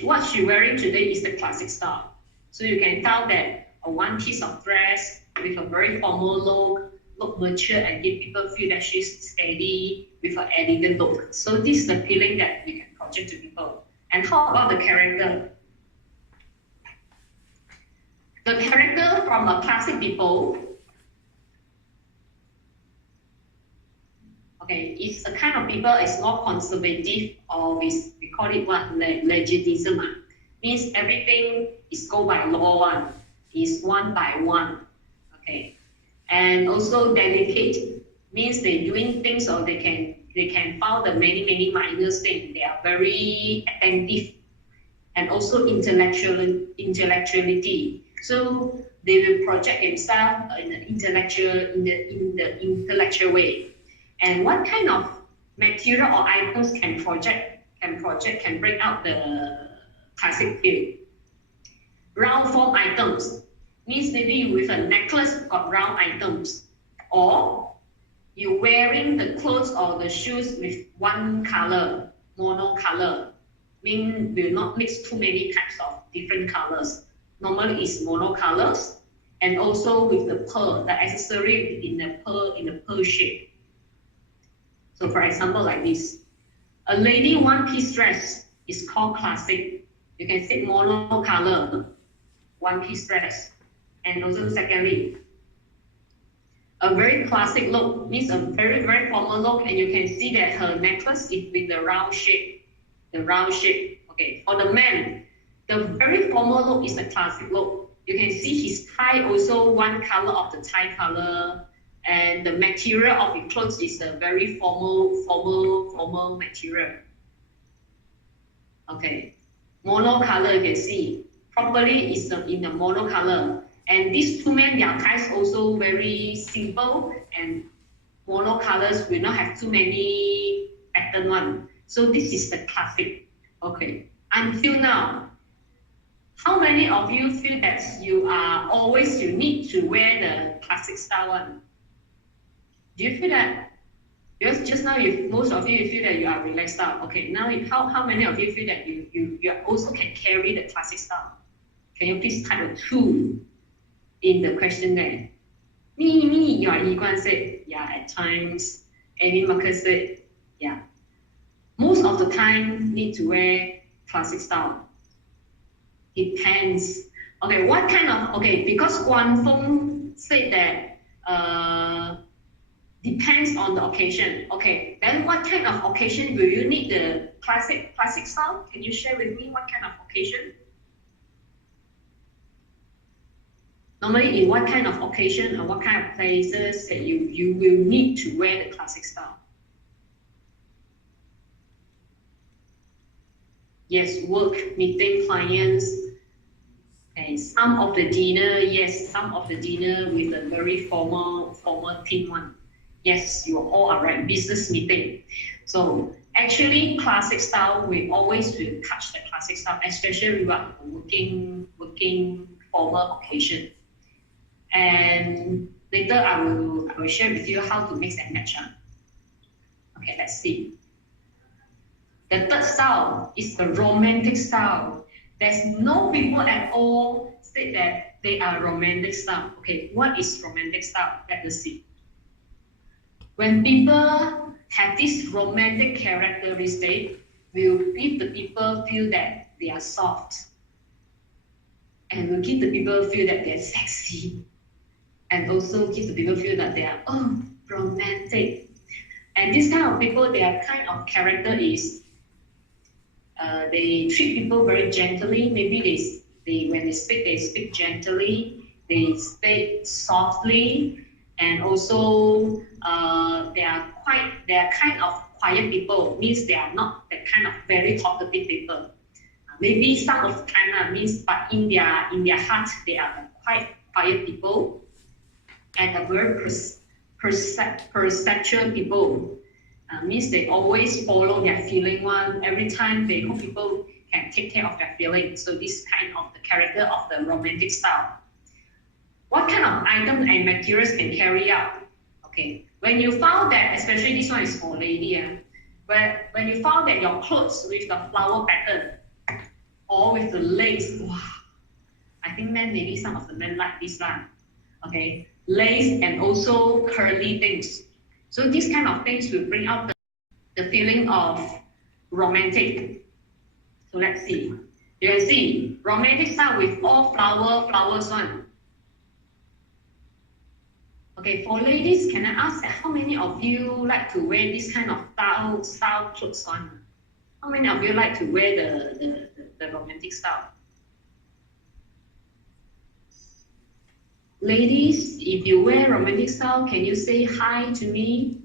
what she wearing today is the classic style. So you can tell that a one piece of dress with a very formal look mature and give people feel that she's steady with an elegant look. So this is the feeling that we can project to people. And how about the character? The character from a classic people, okay, it's a kind of people is more conservative, or we call it what, legitimism. Means everything is go by law one, is one by one. Okay, and also delicate means they doing things, or they can found the many minor things. They are very attentive, and also intellectuality. So they will project themselves in the intellectual way. And what kind of material or items can bring out the classic feel? Round form items means maybe you with a necklace got round items, or you wearing the clothes or the shoes with one color, mono color. Mean will not mix too many types of different colors. Normally it's mono colors, and also with the pearl, the accessory in the pearl shape. So for example, like this, a lady one-piece dress is called classic. You can see mono color, one-piece dress. And also secondly, a very classic look means a very formal look, and you can see that her necklace is with the round shape. Okay, for the man, the very formal look is the classic look. You can see his tie also one color of the tie color, and the material of the clothes is a very formal material. Okay, Mono color, you can see. Properly is in the mono color. And these two men, their ties also very simple and mono colors will not have too many pattern one. So this is the classic. Okay. Until now, how many of you feel that you are always you need to wear the classic style one? Do you feel that? Because just now, most of you feel that you are relaxed style. Okay, now how many of you feel that you also can carry the classic style? Can you please type a 2 in the question there? Me, you are Yi said, yeah, at times. Amy Marcus said, yeah. Most of the time, need to wear classic style. Depends. Okay, what kind of, okay, because Guan Feng said that, depends on the occasion. Okay, then what kind of occasion will you need the classic style? Can you share with me what kind of occasion? Normally, in what kind of occasion or what kind of places that you will need to wear the classic style? Yes, work, meeting clients. Okay, some of the dinner, yes, some of the dinner with a very formal theme one. Yes, you all are right. Business meeting. So actually, classic style we always will touch the classic style, especially about working formal occasion. And later I will share with you how to mix and match. Okay, let's see. The third style is the romantic style. There's no people at all say that they are romantic style. Okay, what is romantic style? Let us see. When people have this romantic characteristic, will give the people feel that they are soft, and will give the people feel that they're sexy, and also give the people feel that they are romantic. And this kind of people, their kind of character is they treat people very gently. Maybe they when they speak gently. They speak softly, and also they are kind of quiet people. Means they are not that kind of very talkative people. Maybe some of the time means, but in their heart they are quite quiet people, and a very perceptual people. Means they always follow their feeling one. Every time they hope people can take care of their feelings. So this kind of the character of the romantic style. What kind of items and materials can carry out? Okay, when you found that, especially this one is for lady, when you found that your clothes with the flower pattern or with the lace, wow, I think maybe some of the men like this one. Okay, lace and also curly things. So these kind of things will bring out the feeling of romantic. So let's see. You can see romantic style with all flowers one. Okay, for ladies, can I ask how many of you like to wear this kind of style clothes on? How many of you like to wear the romantic style? Ladies, if you wear romantic style, can you say hi to me?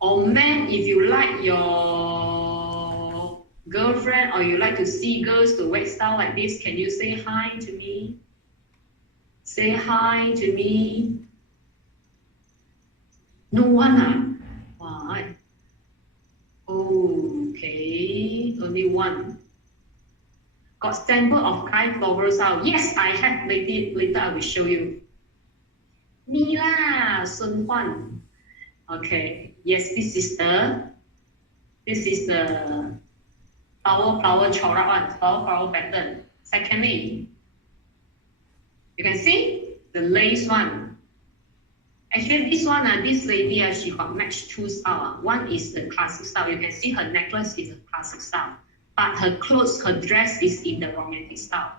Or men, if you like your girlfriend or you like to see girls to wear style like this, can you say hi to me? Say hi to me. No one, Why? Okay, only one. Got sample of guy floral style. Yes, I have. Later I will show you. Me lah, Sun Huan. Okay. Yes, this is the flower chorak one, flower pattern. Secondly, you can see the lace one. Actually, this one, this lady, she got matched two style. One is the classic style. You can see her necklace is a classic style, but her clothes, her dress is in the romantic style.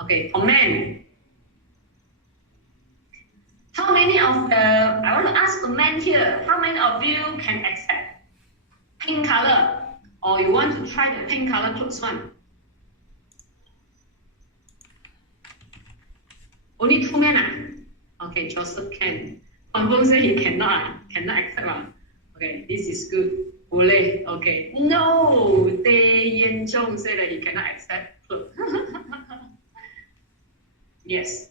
Okay, for men, how many of the, I want to ask the men here, how many of you can accept pink color, or you want to try the pink color clothes one? Only two men, Okay, Joseph can. Confirm say he cannot accept. Okay, this is good. Boleh. Okay. No, Tay Yen Chong said that he cannot accept clothes. Yes.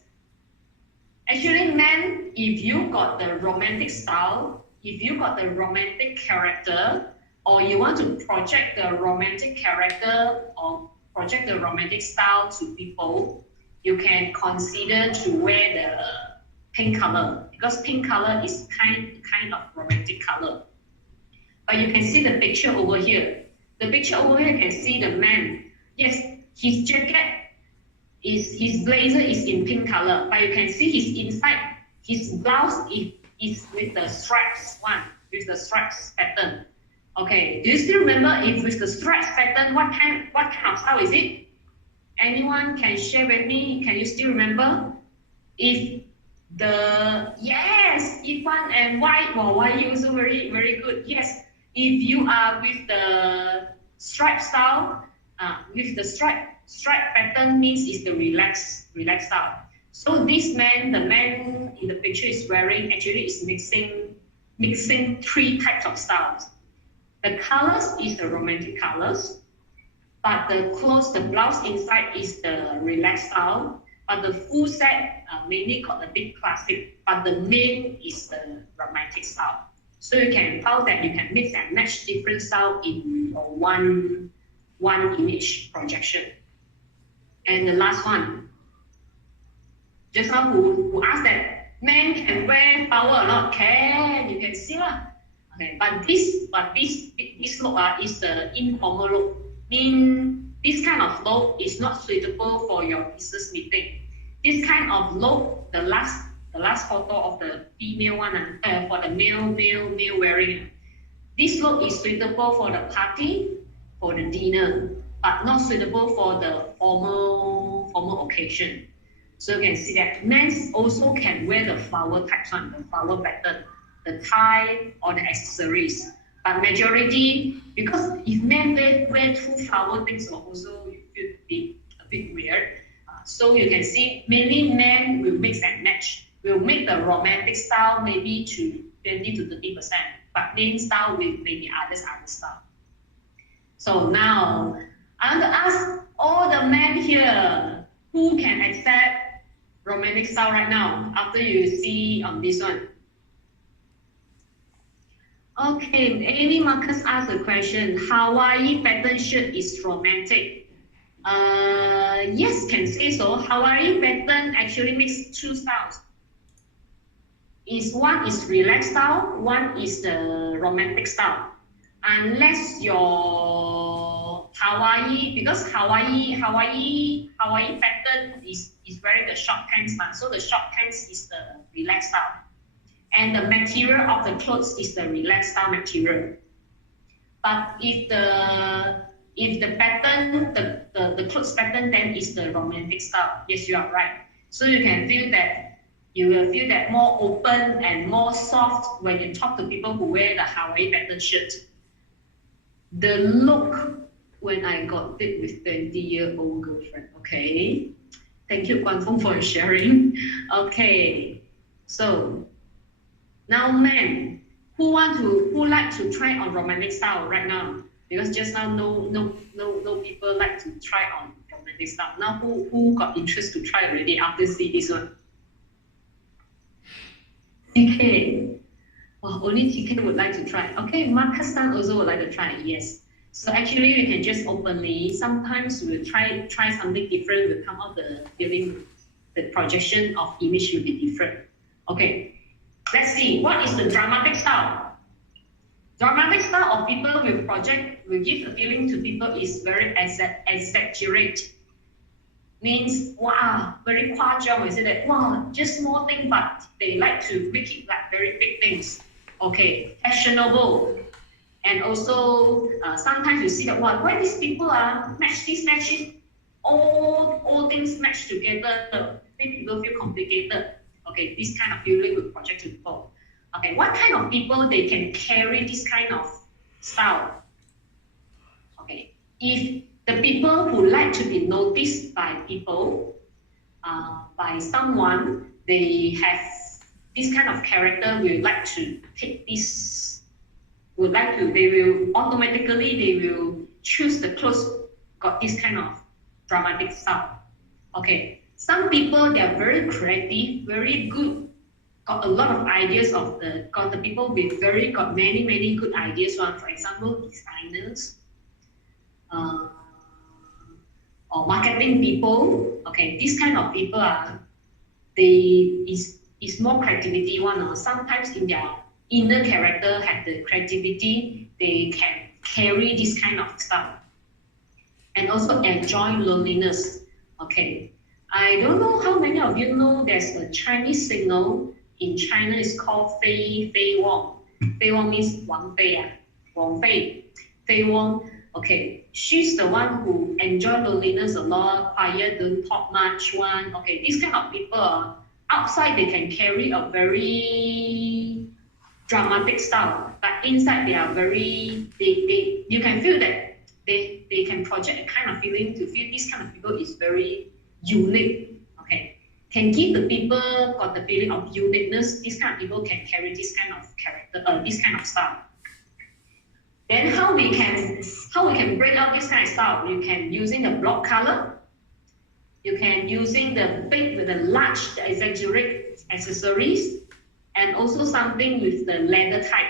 Actually, man, if you got the romantic style, if you got the romantic character, or you want to project the romantic character or project the romantic style to people, you can consider to wear the pink color because pink color is kind of romantic color. But you can see the picture over here. The picture over here, you can see the man. Yes, his jacket his blazer is in pink color, but you can see his inside. His blouse is with the stripes one, with the stripes pattern. Okay, do you still remember if with the stripes pattern, what kind of style is it? Anyone can share with me? Can you still remember? If the yes, Ipan and white, well, white also very good. Yes, if you are with the stripe style, with the stripe pattern means is the relaxed style. So this man, the man in the picture is wearing actually is mixing three types of styles. The colors is the romantic colors, but the clothes, the blouse inside is the relaxed style. But the full set mainly got the big classic, but the main is the romantic style. So you can found that you can mix and match different style in one image projection. And the last one, just now who asked that men can wear flower or not? Can, you can see lah. Okay, but this look is the informal look. Mean this kind of look is not suitable for your business meeting. This kind of look, the last photo of the female one, for the male wearing. This look is suitable for the party, for the dinner, but not suitable for the formal occasion. So you can see that men also can wear the flower types one, the flower pattern, the tie or the accessories. But majority, because if men wear two flower things, also you feel a bit weird. So you can see mainly men will mix and match. Will make the romantic style maybe to 20 to 30%, but main style with maybe other style. So now I want to ask all the men here who can accept romantic style right now after you see on this one. Okay, Amy Marcus asked a question. Hawaii pattern shirt is romantic. Yes, can say so. Hawaii pattern actually makes two styles. One is relaxed style, one is the romantic style. Unless your Hawaii, because Hawaii pattern is wearing the short pants, so the short pants is the relaxed style. And the material of the clothes is the relaxed style material. But if the pattern, the clothes pattern, then is the romantic style. Yes, you are right. So you can feel that you will feel that more open and more soft when you talk to people who wear the Hawaii pattern shirt. The look when I got it with 20-year-old girlfriend. Okay, thank you, Guan Feng, for sharing. Okay, so now men who like to try on romantic style right now, because just now no people like to try on romantic style. Now who got interest to try already after see this one? TK. Oh, only TK would like to try. Okay, Marcus Tan also would like to try. Yes. So actually, we can just openly. Sometimes we'll try something different. We'll come out the feeling, the projection of image will be different. Okay. Let's see. What is the dramatic style? Dramatic style of people will project, will give the feeling to people is very exaggerate. Means wow, very 夸张. We say that wow, just small thing, but they like to make it like very big things. Okay, fashionable, and also sometimes you see that wow, why these people match this, all things match together, make people feel complicated. Okay, this kind of feeling will project to people. Okay, what kind of people they can carry this kind of style? Okay, if the people who like to be noticed by people, by someone, they have this kind of character, will like to take this would like to, they will automatically, they will choose the clothes got this kind of dramatic style. Okay, some people, they are very creative, very good, got a lot of ideas of got the people with got many good ideas. One, for example, designers, uh, or marketing people. Okay, this kind of people are, they is more creativity one. Or sometimes in their inner character have the creativity, they can carry this kind of stuff, and also enjoy loneliness. Okay, I don't know how many of you know there's a Chinese singer in China. It's called Fei Wang. Fei Wang means Wang Fei, Wang Fei, Fei Wang. Okay, she's the one who enjoy loneliness a lot, quiet, don't talk much one. Okay, these kind of people, outside they can carry a very dramatic style, but inside they are very, you can feel that they can project a kind of feeling to feel this kind of people is very unique. Okay, can give the people got the feeling of uniqueness. This kind of people can carry this kind of character, this kind of style. Then how we can break out this kind of style? You can using the block color. You can using the big with the large, the exaggerate accessories, and also something with the leather type.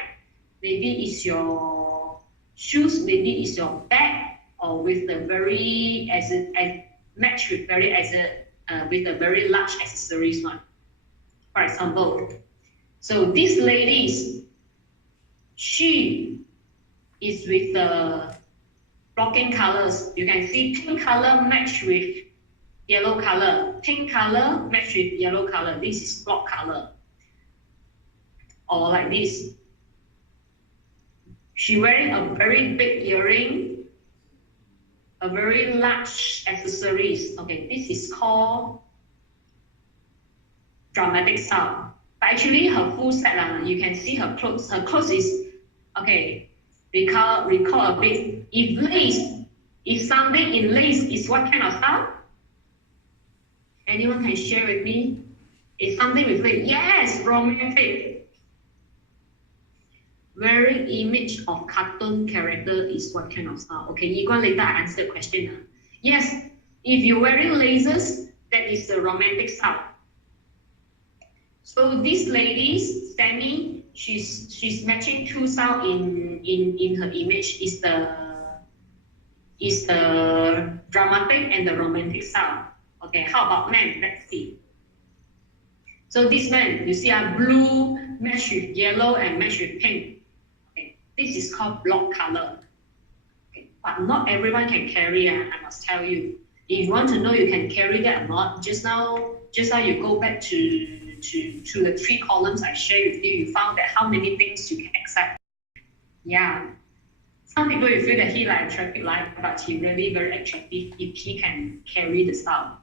Maybe it's your shoes, maybe it's your bag, or with the very match with with the very large accessories one. For example, so this lady, she is with the blocking colors. You can see pink color match with yellow color, pink color match with yellow color. This is block color. Or like this. She wearing a very big earring, a very large accessories. Okay, this is called dramatic style. But actually her full set, you can see her clothes. Her clothes is, okay, recall a bit. If something in lace is what kind of style? Anyone can share with me? If something with lace, yes, romantic. Wearing image of cartoon character is what kind of style? Okay, Yiguan, later I answer the question. Yes, if you're wearing lasers, that is the romantic style. So this lady standing, she's matching two styles in her image. Is the dramatic and the romantic style. Okay, how about men? Let's see. So this man, you see blue match with yellow and match with pink. This is called block color. Okay. But not everyone can carry, I must tell you. If you want to know you can carry that or not, just now you go back to the 3 columns I shared with you, you found that how many things you can accept. Yeah. Some people you feel that he like attractive life, but he really very attractive if he can carry the style.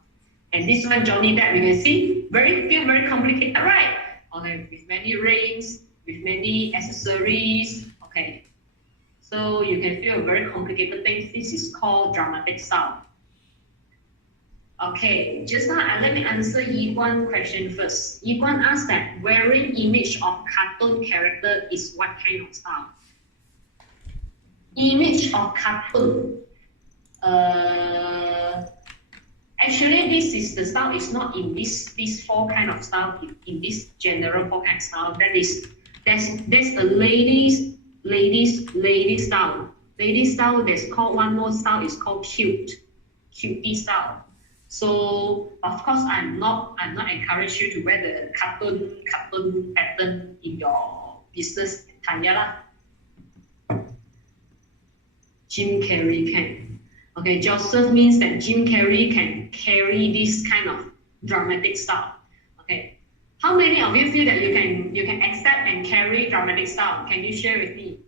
And this one, Johnny Depp, you can see, feel very complicated, right? Okay, with many rings, with many accessories. Okay, so you can feel very complicated things. This is called dramatic style. Okay, just now let me answer Yiguan question first. Yiguan asked that wearing image of cartoon character is what kind of style? Image of cartoon. Actually, this is the style. It's not in this 4 kind of style. In this general 4 kind of style, there's a lady style. Lady style. There's called one more style. Is called cutie style. So of course, I'm not encourage you to wear the cartoon pattern in your business. Tanya lah. Jim Carrey can. Okay, Joseph means that Jim Carrey can carry this kind of dramatic style. Okay, how many of you feel that you can accept and carry dramatic style? Can you share with me?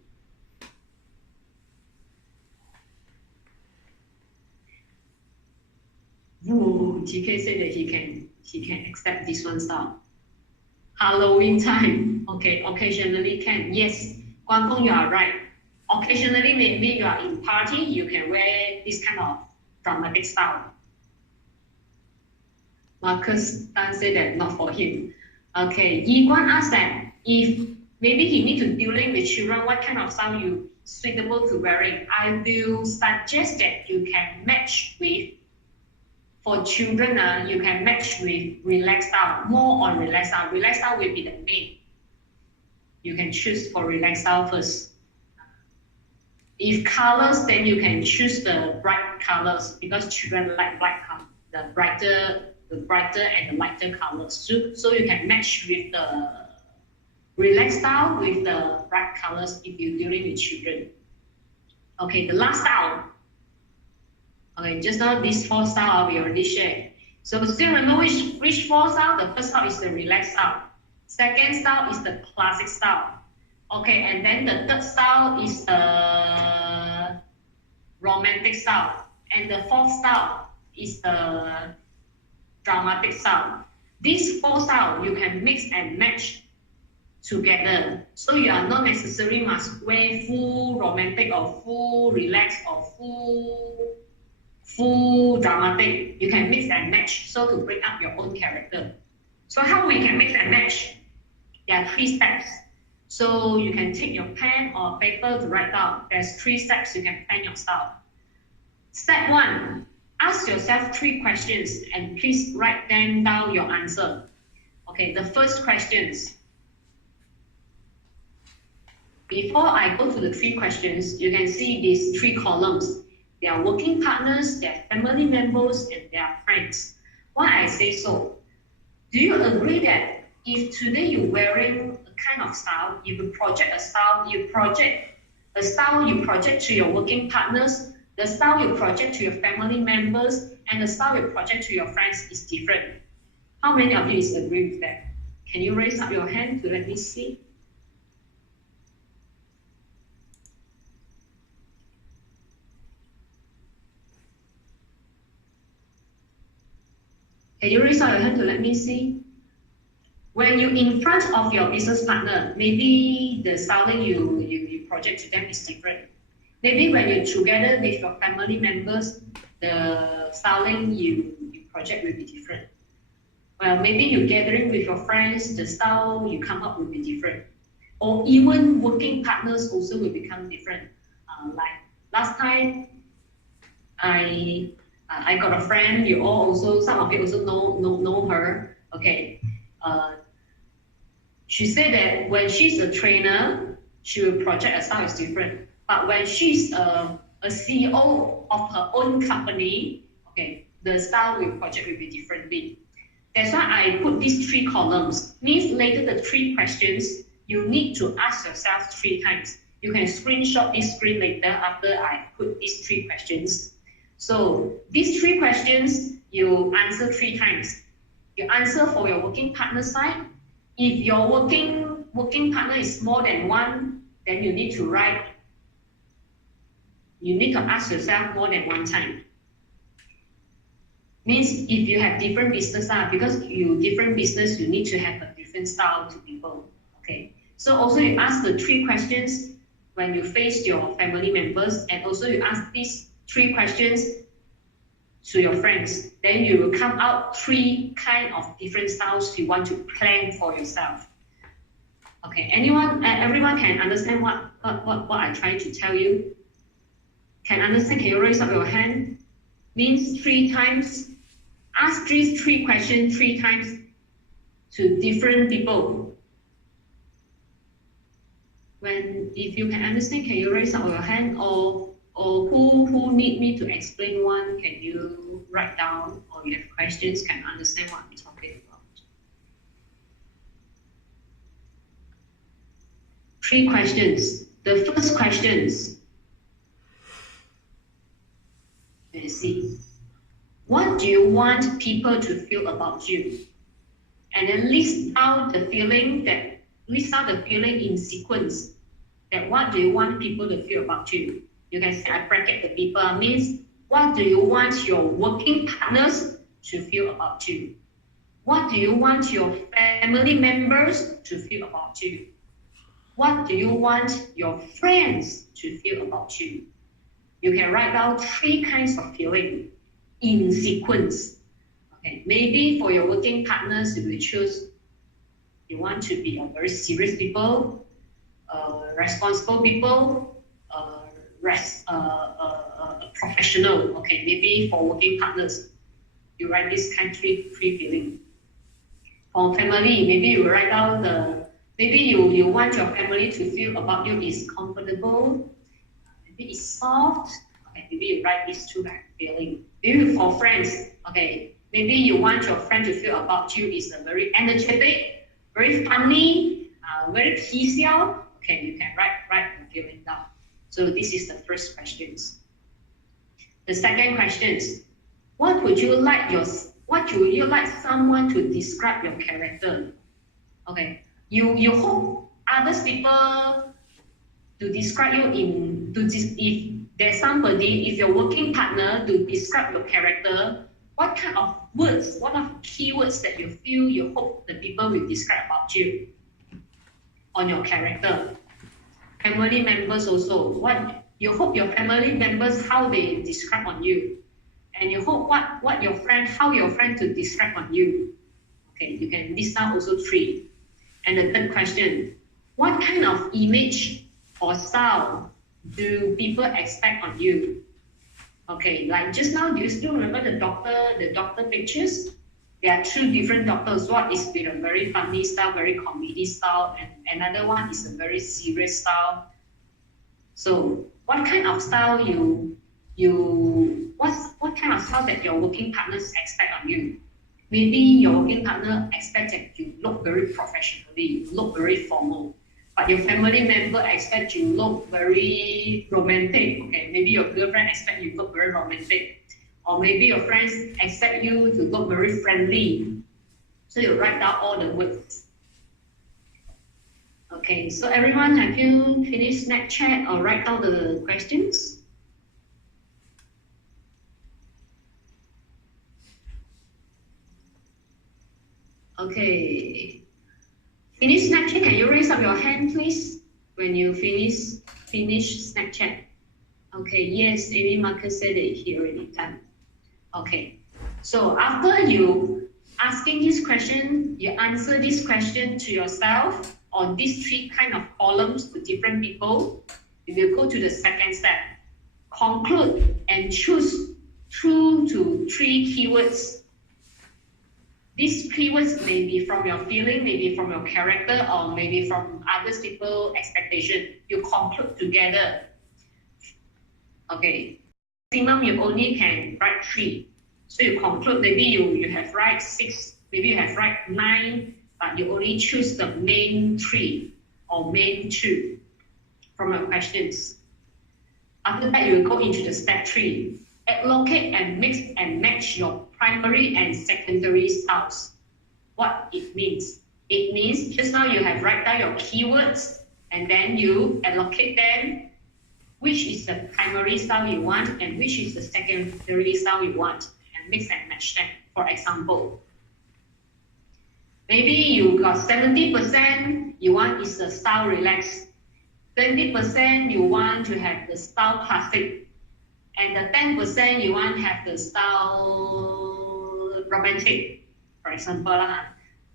Whoa, GK said that he can accept this one style. Halloween time, okay, occasionally can. Yes, Guangfeng, you are right. Occasionally, maybe you are in party, you can wear this kind of dramatic style. Marcus Tan said that not for him. Okay, Yiguan asked that if maybe he need to dealing with children, what kind of style you suitable to wearing. I will suggest that you can match with, for children, you can match with relaxed style, more on relaxed style. Relaxed style will be the main. You can choose for relaxed style first. If colors, then you can choose the bright colors because children like bright color, the brighter and the lighter colors. So you can match with the relaxed style with the bright colors if you're dealing with children. Okay, the last style. Okay, just now these 4 styles we already shared. So still remember which 4 style? The first style is the relaxed style. Second style is the classic style. Okay, and then the third style is the romantic style. And the fourth style is the dramatic style. These 4 styles you can mix and match together. So you are not necessarily must wear full romantic or full relaxed or full dramatic. You can mix and match so to bring up your own character. So how we can mix and match? There are 3 steps. So you can take your pen or paper to write down. There's 3 steps you can plan your style. Step 1, ask yourself 3 questions and please write them down your answer. Okay, the first questions. Before I go to the 3 questions, you can see these 3 columns. They are working partners, they are family members, and they are friends. Why I say so? Do you agree that if today you're wearing a kind of style, you will project a style, you project to your working partners, the style you project to your family members, and the style you project to your friends is different. How many of you agree with that? Can you raise up your hand to let me see? Can you raise up your hand to let me see? When you're in front of your business partner, maybe the styling you project to them is different. Maybe when you're together with your family members, the styling you project will be different. Well, maybe you're gathering with your friends, the style you come up will be different. Or even working partners also will become different. Like last time, I got a friend. You all also, some of you also know her. Okay, she said that when she's a trainer, she will project a style is different. But when she's a CEO of her own company, okay, the style we project will be differently. That's why I put these 3 columns. Means later the 3 questions you need to ask yourself 3 times. You can screenshot this screen later after I put these 3 questions. So these 3 questions, you answer 3 times. You answer for your working partner side. If your working partner is more than 1, then you need to write. You need to ask yourself more than 1 time. Means if you have different business style, because you different business, you need to have a different style to people. Okay. So also you ask the 3 questions when you face your family members, and also you ask these 3 questions to your friends. Then you will come out 3 kind of different styles you want to plan for yourself. Okay, everyone can understand what I try to tell you? Can understand? Can you raise up your hand? Means 3 times. Ask these 3 questions 3 times to different people. If you can understand, can you raise up your hand? Or who need me to explain one? Can you write down? Or you have questions? Can understand what I'm talking about? 3 questions. The first questions. Let's see. What do you want people to feel about you? And then list out the feeling in sequence. That what do you want people to feel about you? You can say I bracket the people means what do you want your working partners to feel about you? What do you want your family members to feel about you? What do you want your friends to feel about you? You can write down 3 kinds of feeling in sequence. Okay, maybe for your working partners, you will choose you want to be a very serious people, responsible people, professional. Okay, maybe for working partners, you write this kind of three feeling. For family, maybe you write down maybe you want your family to feel about you is comfortable, maybe it's soft. Okay, maybe you write these two feeling. Maybe for friends, okay, maybe you want your friend to feel about you is a very energetic, very funny, very peaceful. Okay, you can write the feeling down. So this is the first questions. The second questions, what would you like someone to describe your character? Okay, you hope others people to describe you if there's somebody, if your working partner to describe your character, what kind of words, what are keywords that you feel you hope the people will describe about you on your character? Family members also, what you hope your family members how they describe on you, and you hope what your friend how your friend to describe on you. Okay, you can list down also three. And the third question, what kind of image or style do people expect on you? Okay, like just now, do you still remember the doctor pictures? There are two different doctors. One is with a very funny style, very comedy style, and another one is a very serious style. So what kind of style what kind of style that your working partners expect on you? Maybe your working partner expects that you look very professionally, you look very formal, but your family member expect you look very romantic. Okay, maybe your girlfriend expect you look very romantic, or maybe your friends expect you to look very friendly. So you write down all the words. Okay, so everyone, have you finished Snapchat or write down the questions? Okay. Finish Snapchat, can you raise up your hand, please? When you finish Snapchat. Okay, yes, Amy Marcus said that he already done. Okay, so after you asking this question, you answer this question to yourself on these three kind of columns to different people. You will go to the second step. Conclude and choose 2 to 3 keywords. These keywords may be from your feeling, maybe from your character, or maybe from others people's expectation. You conclude together. Okay, maximum you only can write 3. So you conclude, maybe you have write 6, maybe you have write 9, but you only choose the main 3 or main 2 from your questions. After that, you will go into the step 3. Allocate and mix and match your primary and secondary styles. What it means? It means just now you have write down your keywords and then you allocate them, which is the primary style you want and which is the secondary style you want, and mix and match them. For example, maybe you got 70% you want is the style relaxed, 20% you want to have the style classic, and the 10% you want to have the style romantic, for example.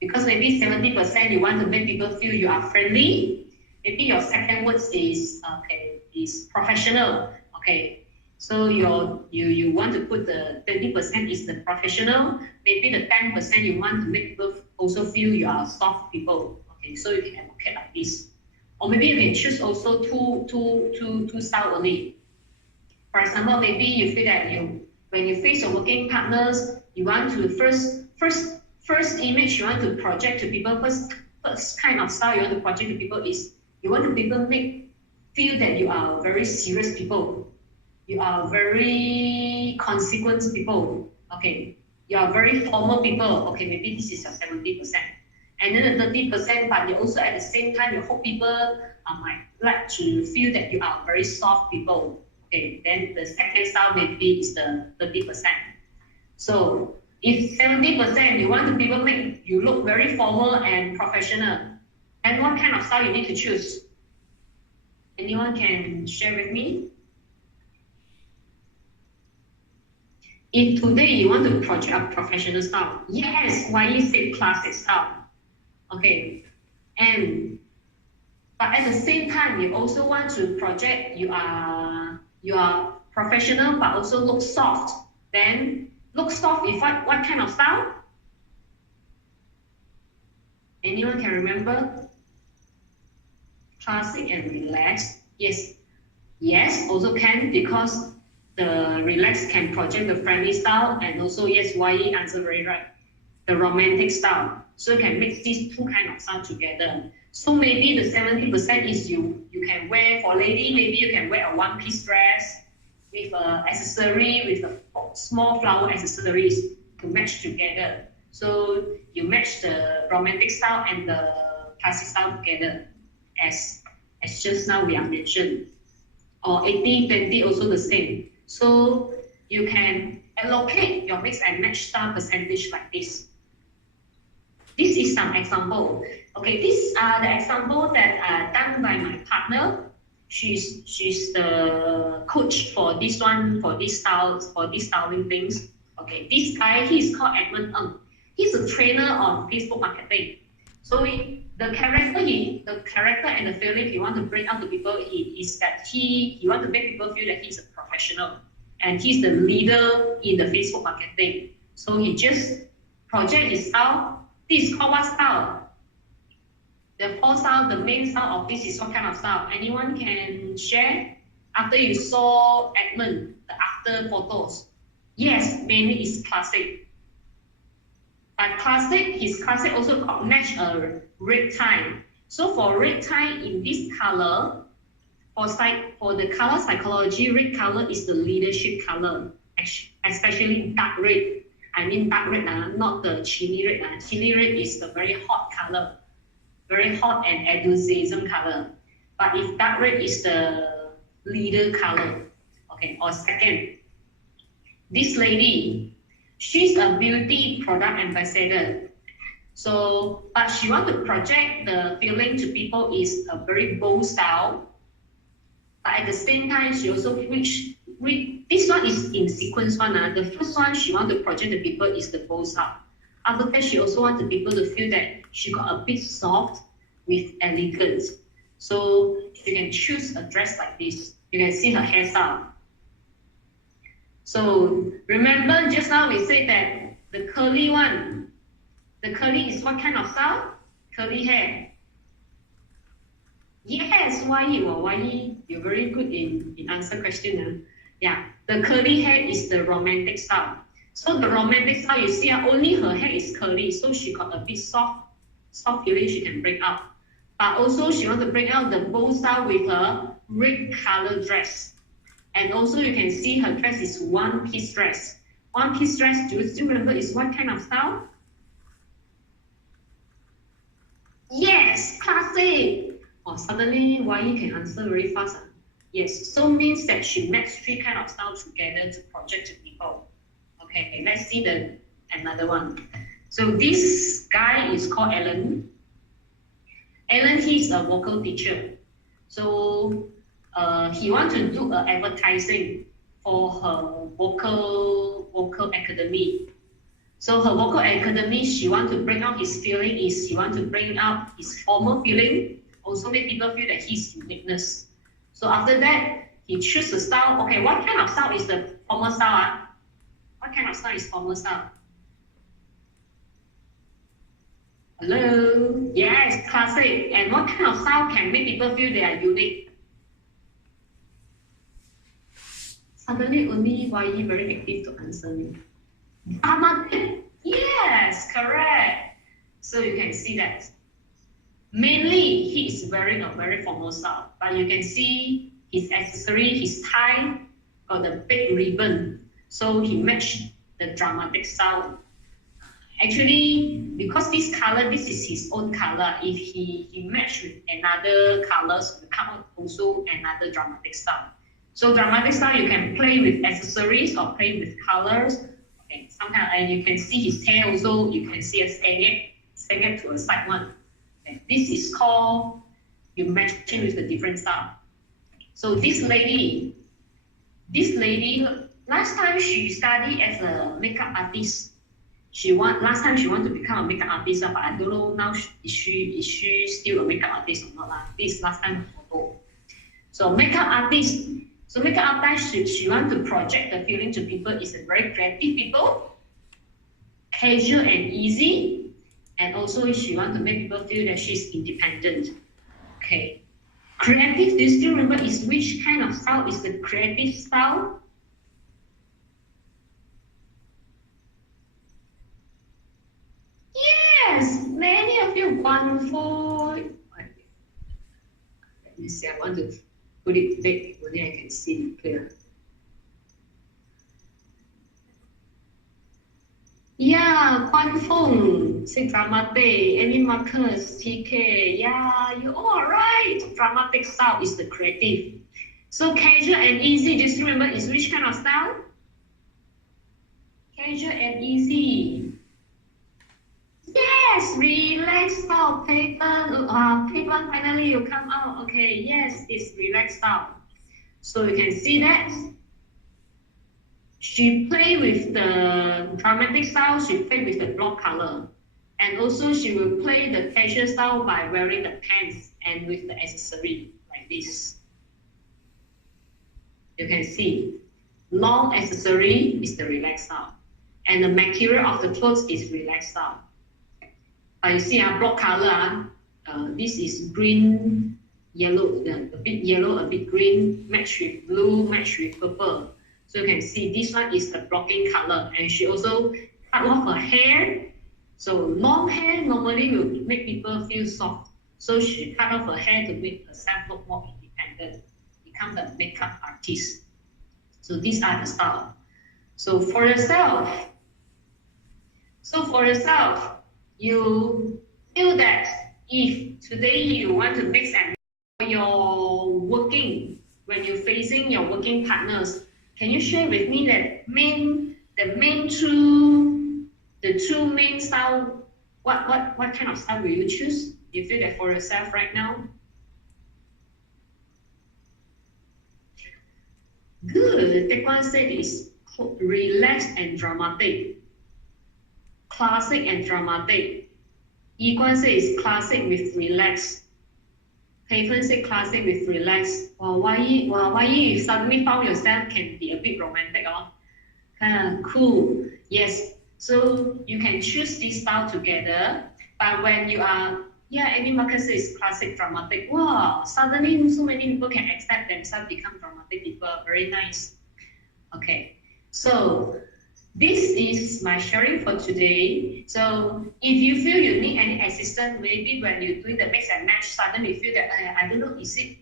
Because maybe 70% you want to make people feel you are friendly. Maybe your second words is professional. Okay, so you want to put the 20% is the professional. Maybe the 10% you want to make people also feel you are soft people. Okay, so you can allocate like this. Or maybe you can choose also two style only. For example, maybe you feel that when you face your working partners, you want to first image you want to project to people, first kind of style you want to project to people is you want to people feel that you are very serious people, you are very consequent people. Okay, you are very formal people. Okay, maybe this is your 70%. And then the 30%, but you also at the same time you hope people might like to feel that you are very soft people. Okay, then the second style maybe is the 30%. So if 70% you want to people make you look very formal and professional, and what kind of style you need to choose? Anyone can share with me? If today you want to project a professional style, yes, why you say classic style? Okay, and But at the same time, you also want to project you are professional, but also look soft. Then look soft is what kind of style? Anyone can remember? Classic and relaxed. Yes. Yes, also can, because the relaxed can project the friendly style, and also yes, YE answer very right. The romantic style. So you can mix these two kind of style together. So maybe the 70% is you can wear for lady, maybe you can wear a one-piece dress with a accessory, with a small flower accessories to match together. So you match the romantic style and the classic style together, as just now we have mentioned. Or 80-20 also the same. So you can allocate your mix and match style percentage like this. This is some example. Okay, these are the example that are done by my partner. She's the coach for this one, for this styles, for these styling things. Okay, this guy, he's called Edmund Ng. He's a trainer on Facebook marketing. So the character and the feeling he want to bring out to people is that he want to make people feel that he's a professional and he's the leader in the Facebook marketing. So he just project his style. This is called what style? The four style, the main style of this is what kind of style? Anyone can share? After you saw Edmund, the after photos. Yes, mainly is classic. But classic, his classic also called match a red tie. So for red tie in this color, for the color psychology, red color is the leadership color, especially dark red. I mean dark red, not the chili red. Chili red is the very hot color, very hot and enthusiasm color. But if dark red is the leader color, okay, or second. This lady, she's a beauty product ambassador. So, but she wants to project the feeling to people is a very bold style. But at the same time, she also this one is in sequence one. The first one she wants to project the people is the bold style. After that, she also wants the people to feel that she got a bit soft with elegance. So you can choose a dress like this. You can see her hairstyle. So remember just now we said that the curly one, the curly is what kind of style? Curly hair. Yes, why? You're very good in answer question. Yeah, the curly hair is the romantic style. So the romantic style, you see, only her hair is curly, so she got a bit soft feeling she can bring out. But also she want to bring out the bold style with her red color dress. And also you can see her dress is one-piece dress. One-piece dress, do you still remember is what kind of style? Yes, classic. Oh, suddenly YE can answer very fast. Yes, so means that she matched three kind of styles together to project to people. Okay, let's see another one. So this guy is called Alan. Alan, he's a vocal teacher. So he wants to do advertising for her vocal academy. So her vocal academy, she wants to bring out his feeling is she wants to bring out his formal feeling, also make people feel that he's uniqueness. So after that, he chooses a style. Okay, what kind of style is the formal style? What kind of style is formal style? Hello? Yes, classic. And what kind of style can make people feel they are unique? Suddenly only YE very active to answer me. Dramatic. Yes, correct. So you can see that. Mainly, he is wearing a very formal style, but you can see his accessory, his tie, got the big ribbon. So he matched the dramatic style. Actually, because this color, this is his own color. If he matched with another colors, it will come out also another dramatic style. So dramatic style, you can play with accessories or play with colors. Okay, sometimes, and you can see his hair also. You can see a stagger to a side one. Okay, this is called you matching with the different style. So this lady, last time she studied as a makeup artist. last time she want to become a makeup artist, but I don't know now is she still a makeup artist or not lah. This last time photo. So makeup artist. So makeup artist, she want to project the feeling to people is a very creative people, casual and easy, and also she want to make people feel that she's independent. Okay. Creative, do you still remember is which kind of style is the creative style? Yes, many of you wonderful. Let me see, I want to put it big, only I can see it clear. Yeah, Quan Feng, say dramatic, any markers, TK, yeah, you all right. Dramatic style is the creative. So casual and easy, just remember is which kind of style? Casual and easy. Yes, relaxed style, paper, paper finally you come out. Okay, yes, it's relaxed style. So you can see that. She play with the dramatic style, she play with the block color. And also she will play the casual style by wearing the pants and with the accessory like this. You can see, long accessory is the relaxed style. And the material of the clothes is relaxed style. You see block color, this is green, yellow, a bit yellow, a bit green, match with blue, match with purple. So you can see this one is the blocking color, and she also cut off her hair. So long hair normally will make people feel soft. So she cut off her hair to make herself look more independent, become the makeup artist. So these are the style. So for yourself, you feel that if today you want to mix and your working, when you're facing your working partners, can you share with me that the two main style, what kind of style will you choose? You feel that for yourself right now? Good. Taekwondo said is relaxed and dramatic. Classic and dramatic. Yi-Guan said is classic with relaxed. Pei-Fen said classic with relaxed. Why you suddenly found yourself can be a bit romantic, cool. Yes. So you can choose this style together. But when you are, any market says classic dramatic. Wow, suddenly so many people can accept themselves become dramatic people. Very nice. Okay. So this is my sharing for today. So if you feel you need any assistance, maybe when you're doing the mix and match, suddenly you feel that I don't know, is it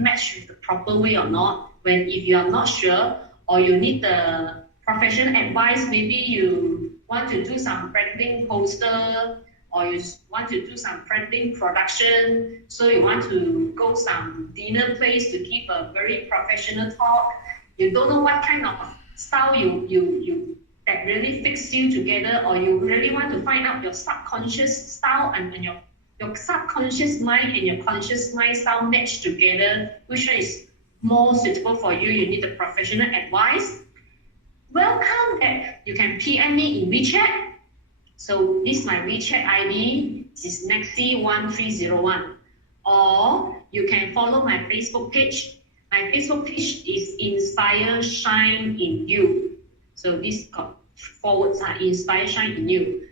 matched with the proper way or not? When if you are not sure or you need the professional advice, maybe you want to do some branding poster or you want to do some branding production, so you want to go some dinner place to give a very professional talk. You don't know what kind of style you that really fits you together, or you really want to find out your subconscious style and your subconscious mind and your conscious mind style match together, which one is more suitable for you. You need a professional advice. Welcome that you can PM me in WeChat. So this is my WeChat ID. This is NacSee1301. Or you can follow my Facebook page. My Facebook page is Inspire Shine in You. So this got forwards are Inspire Shine in You.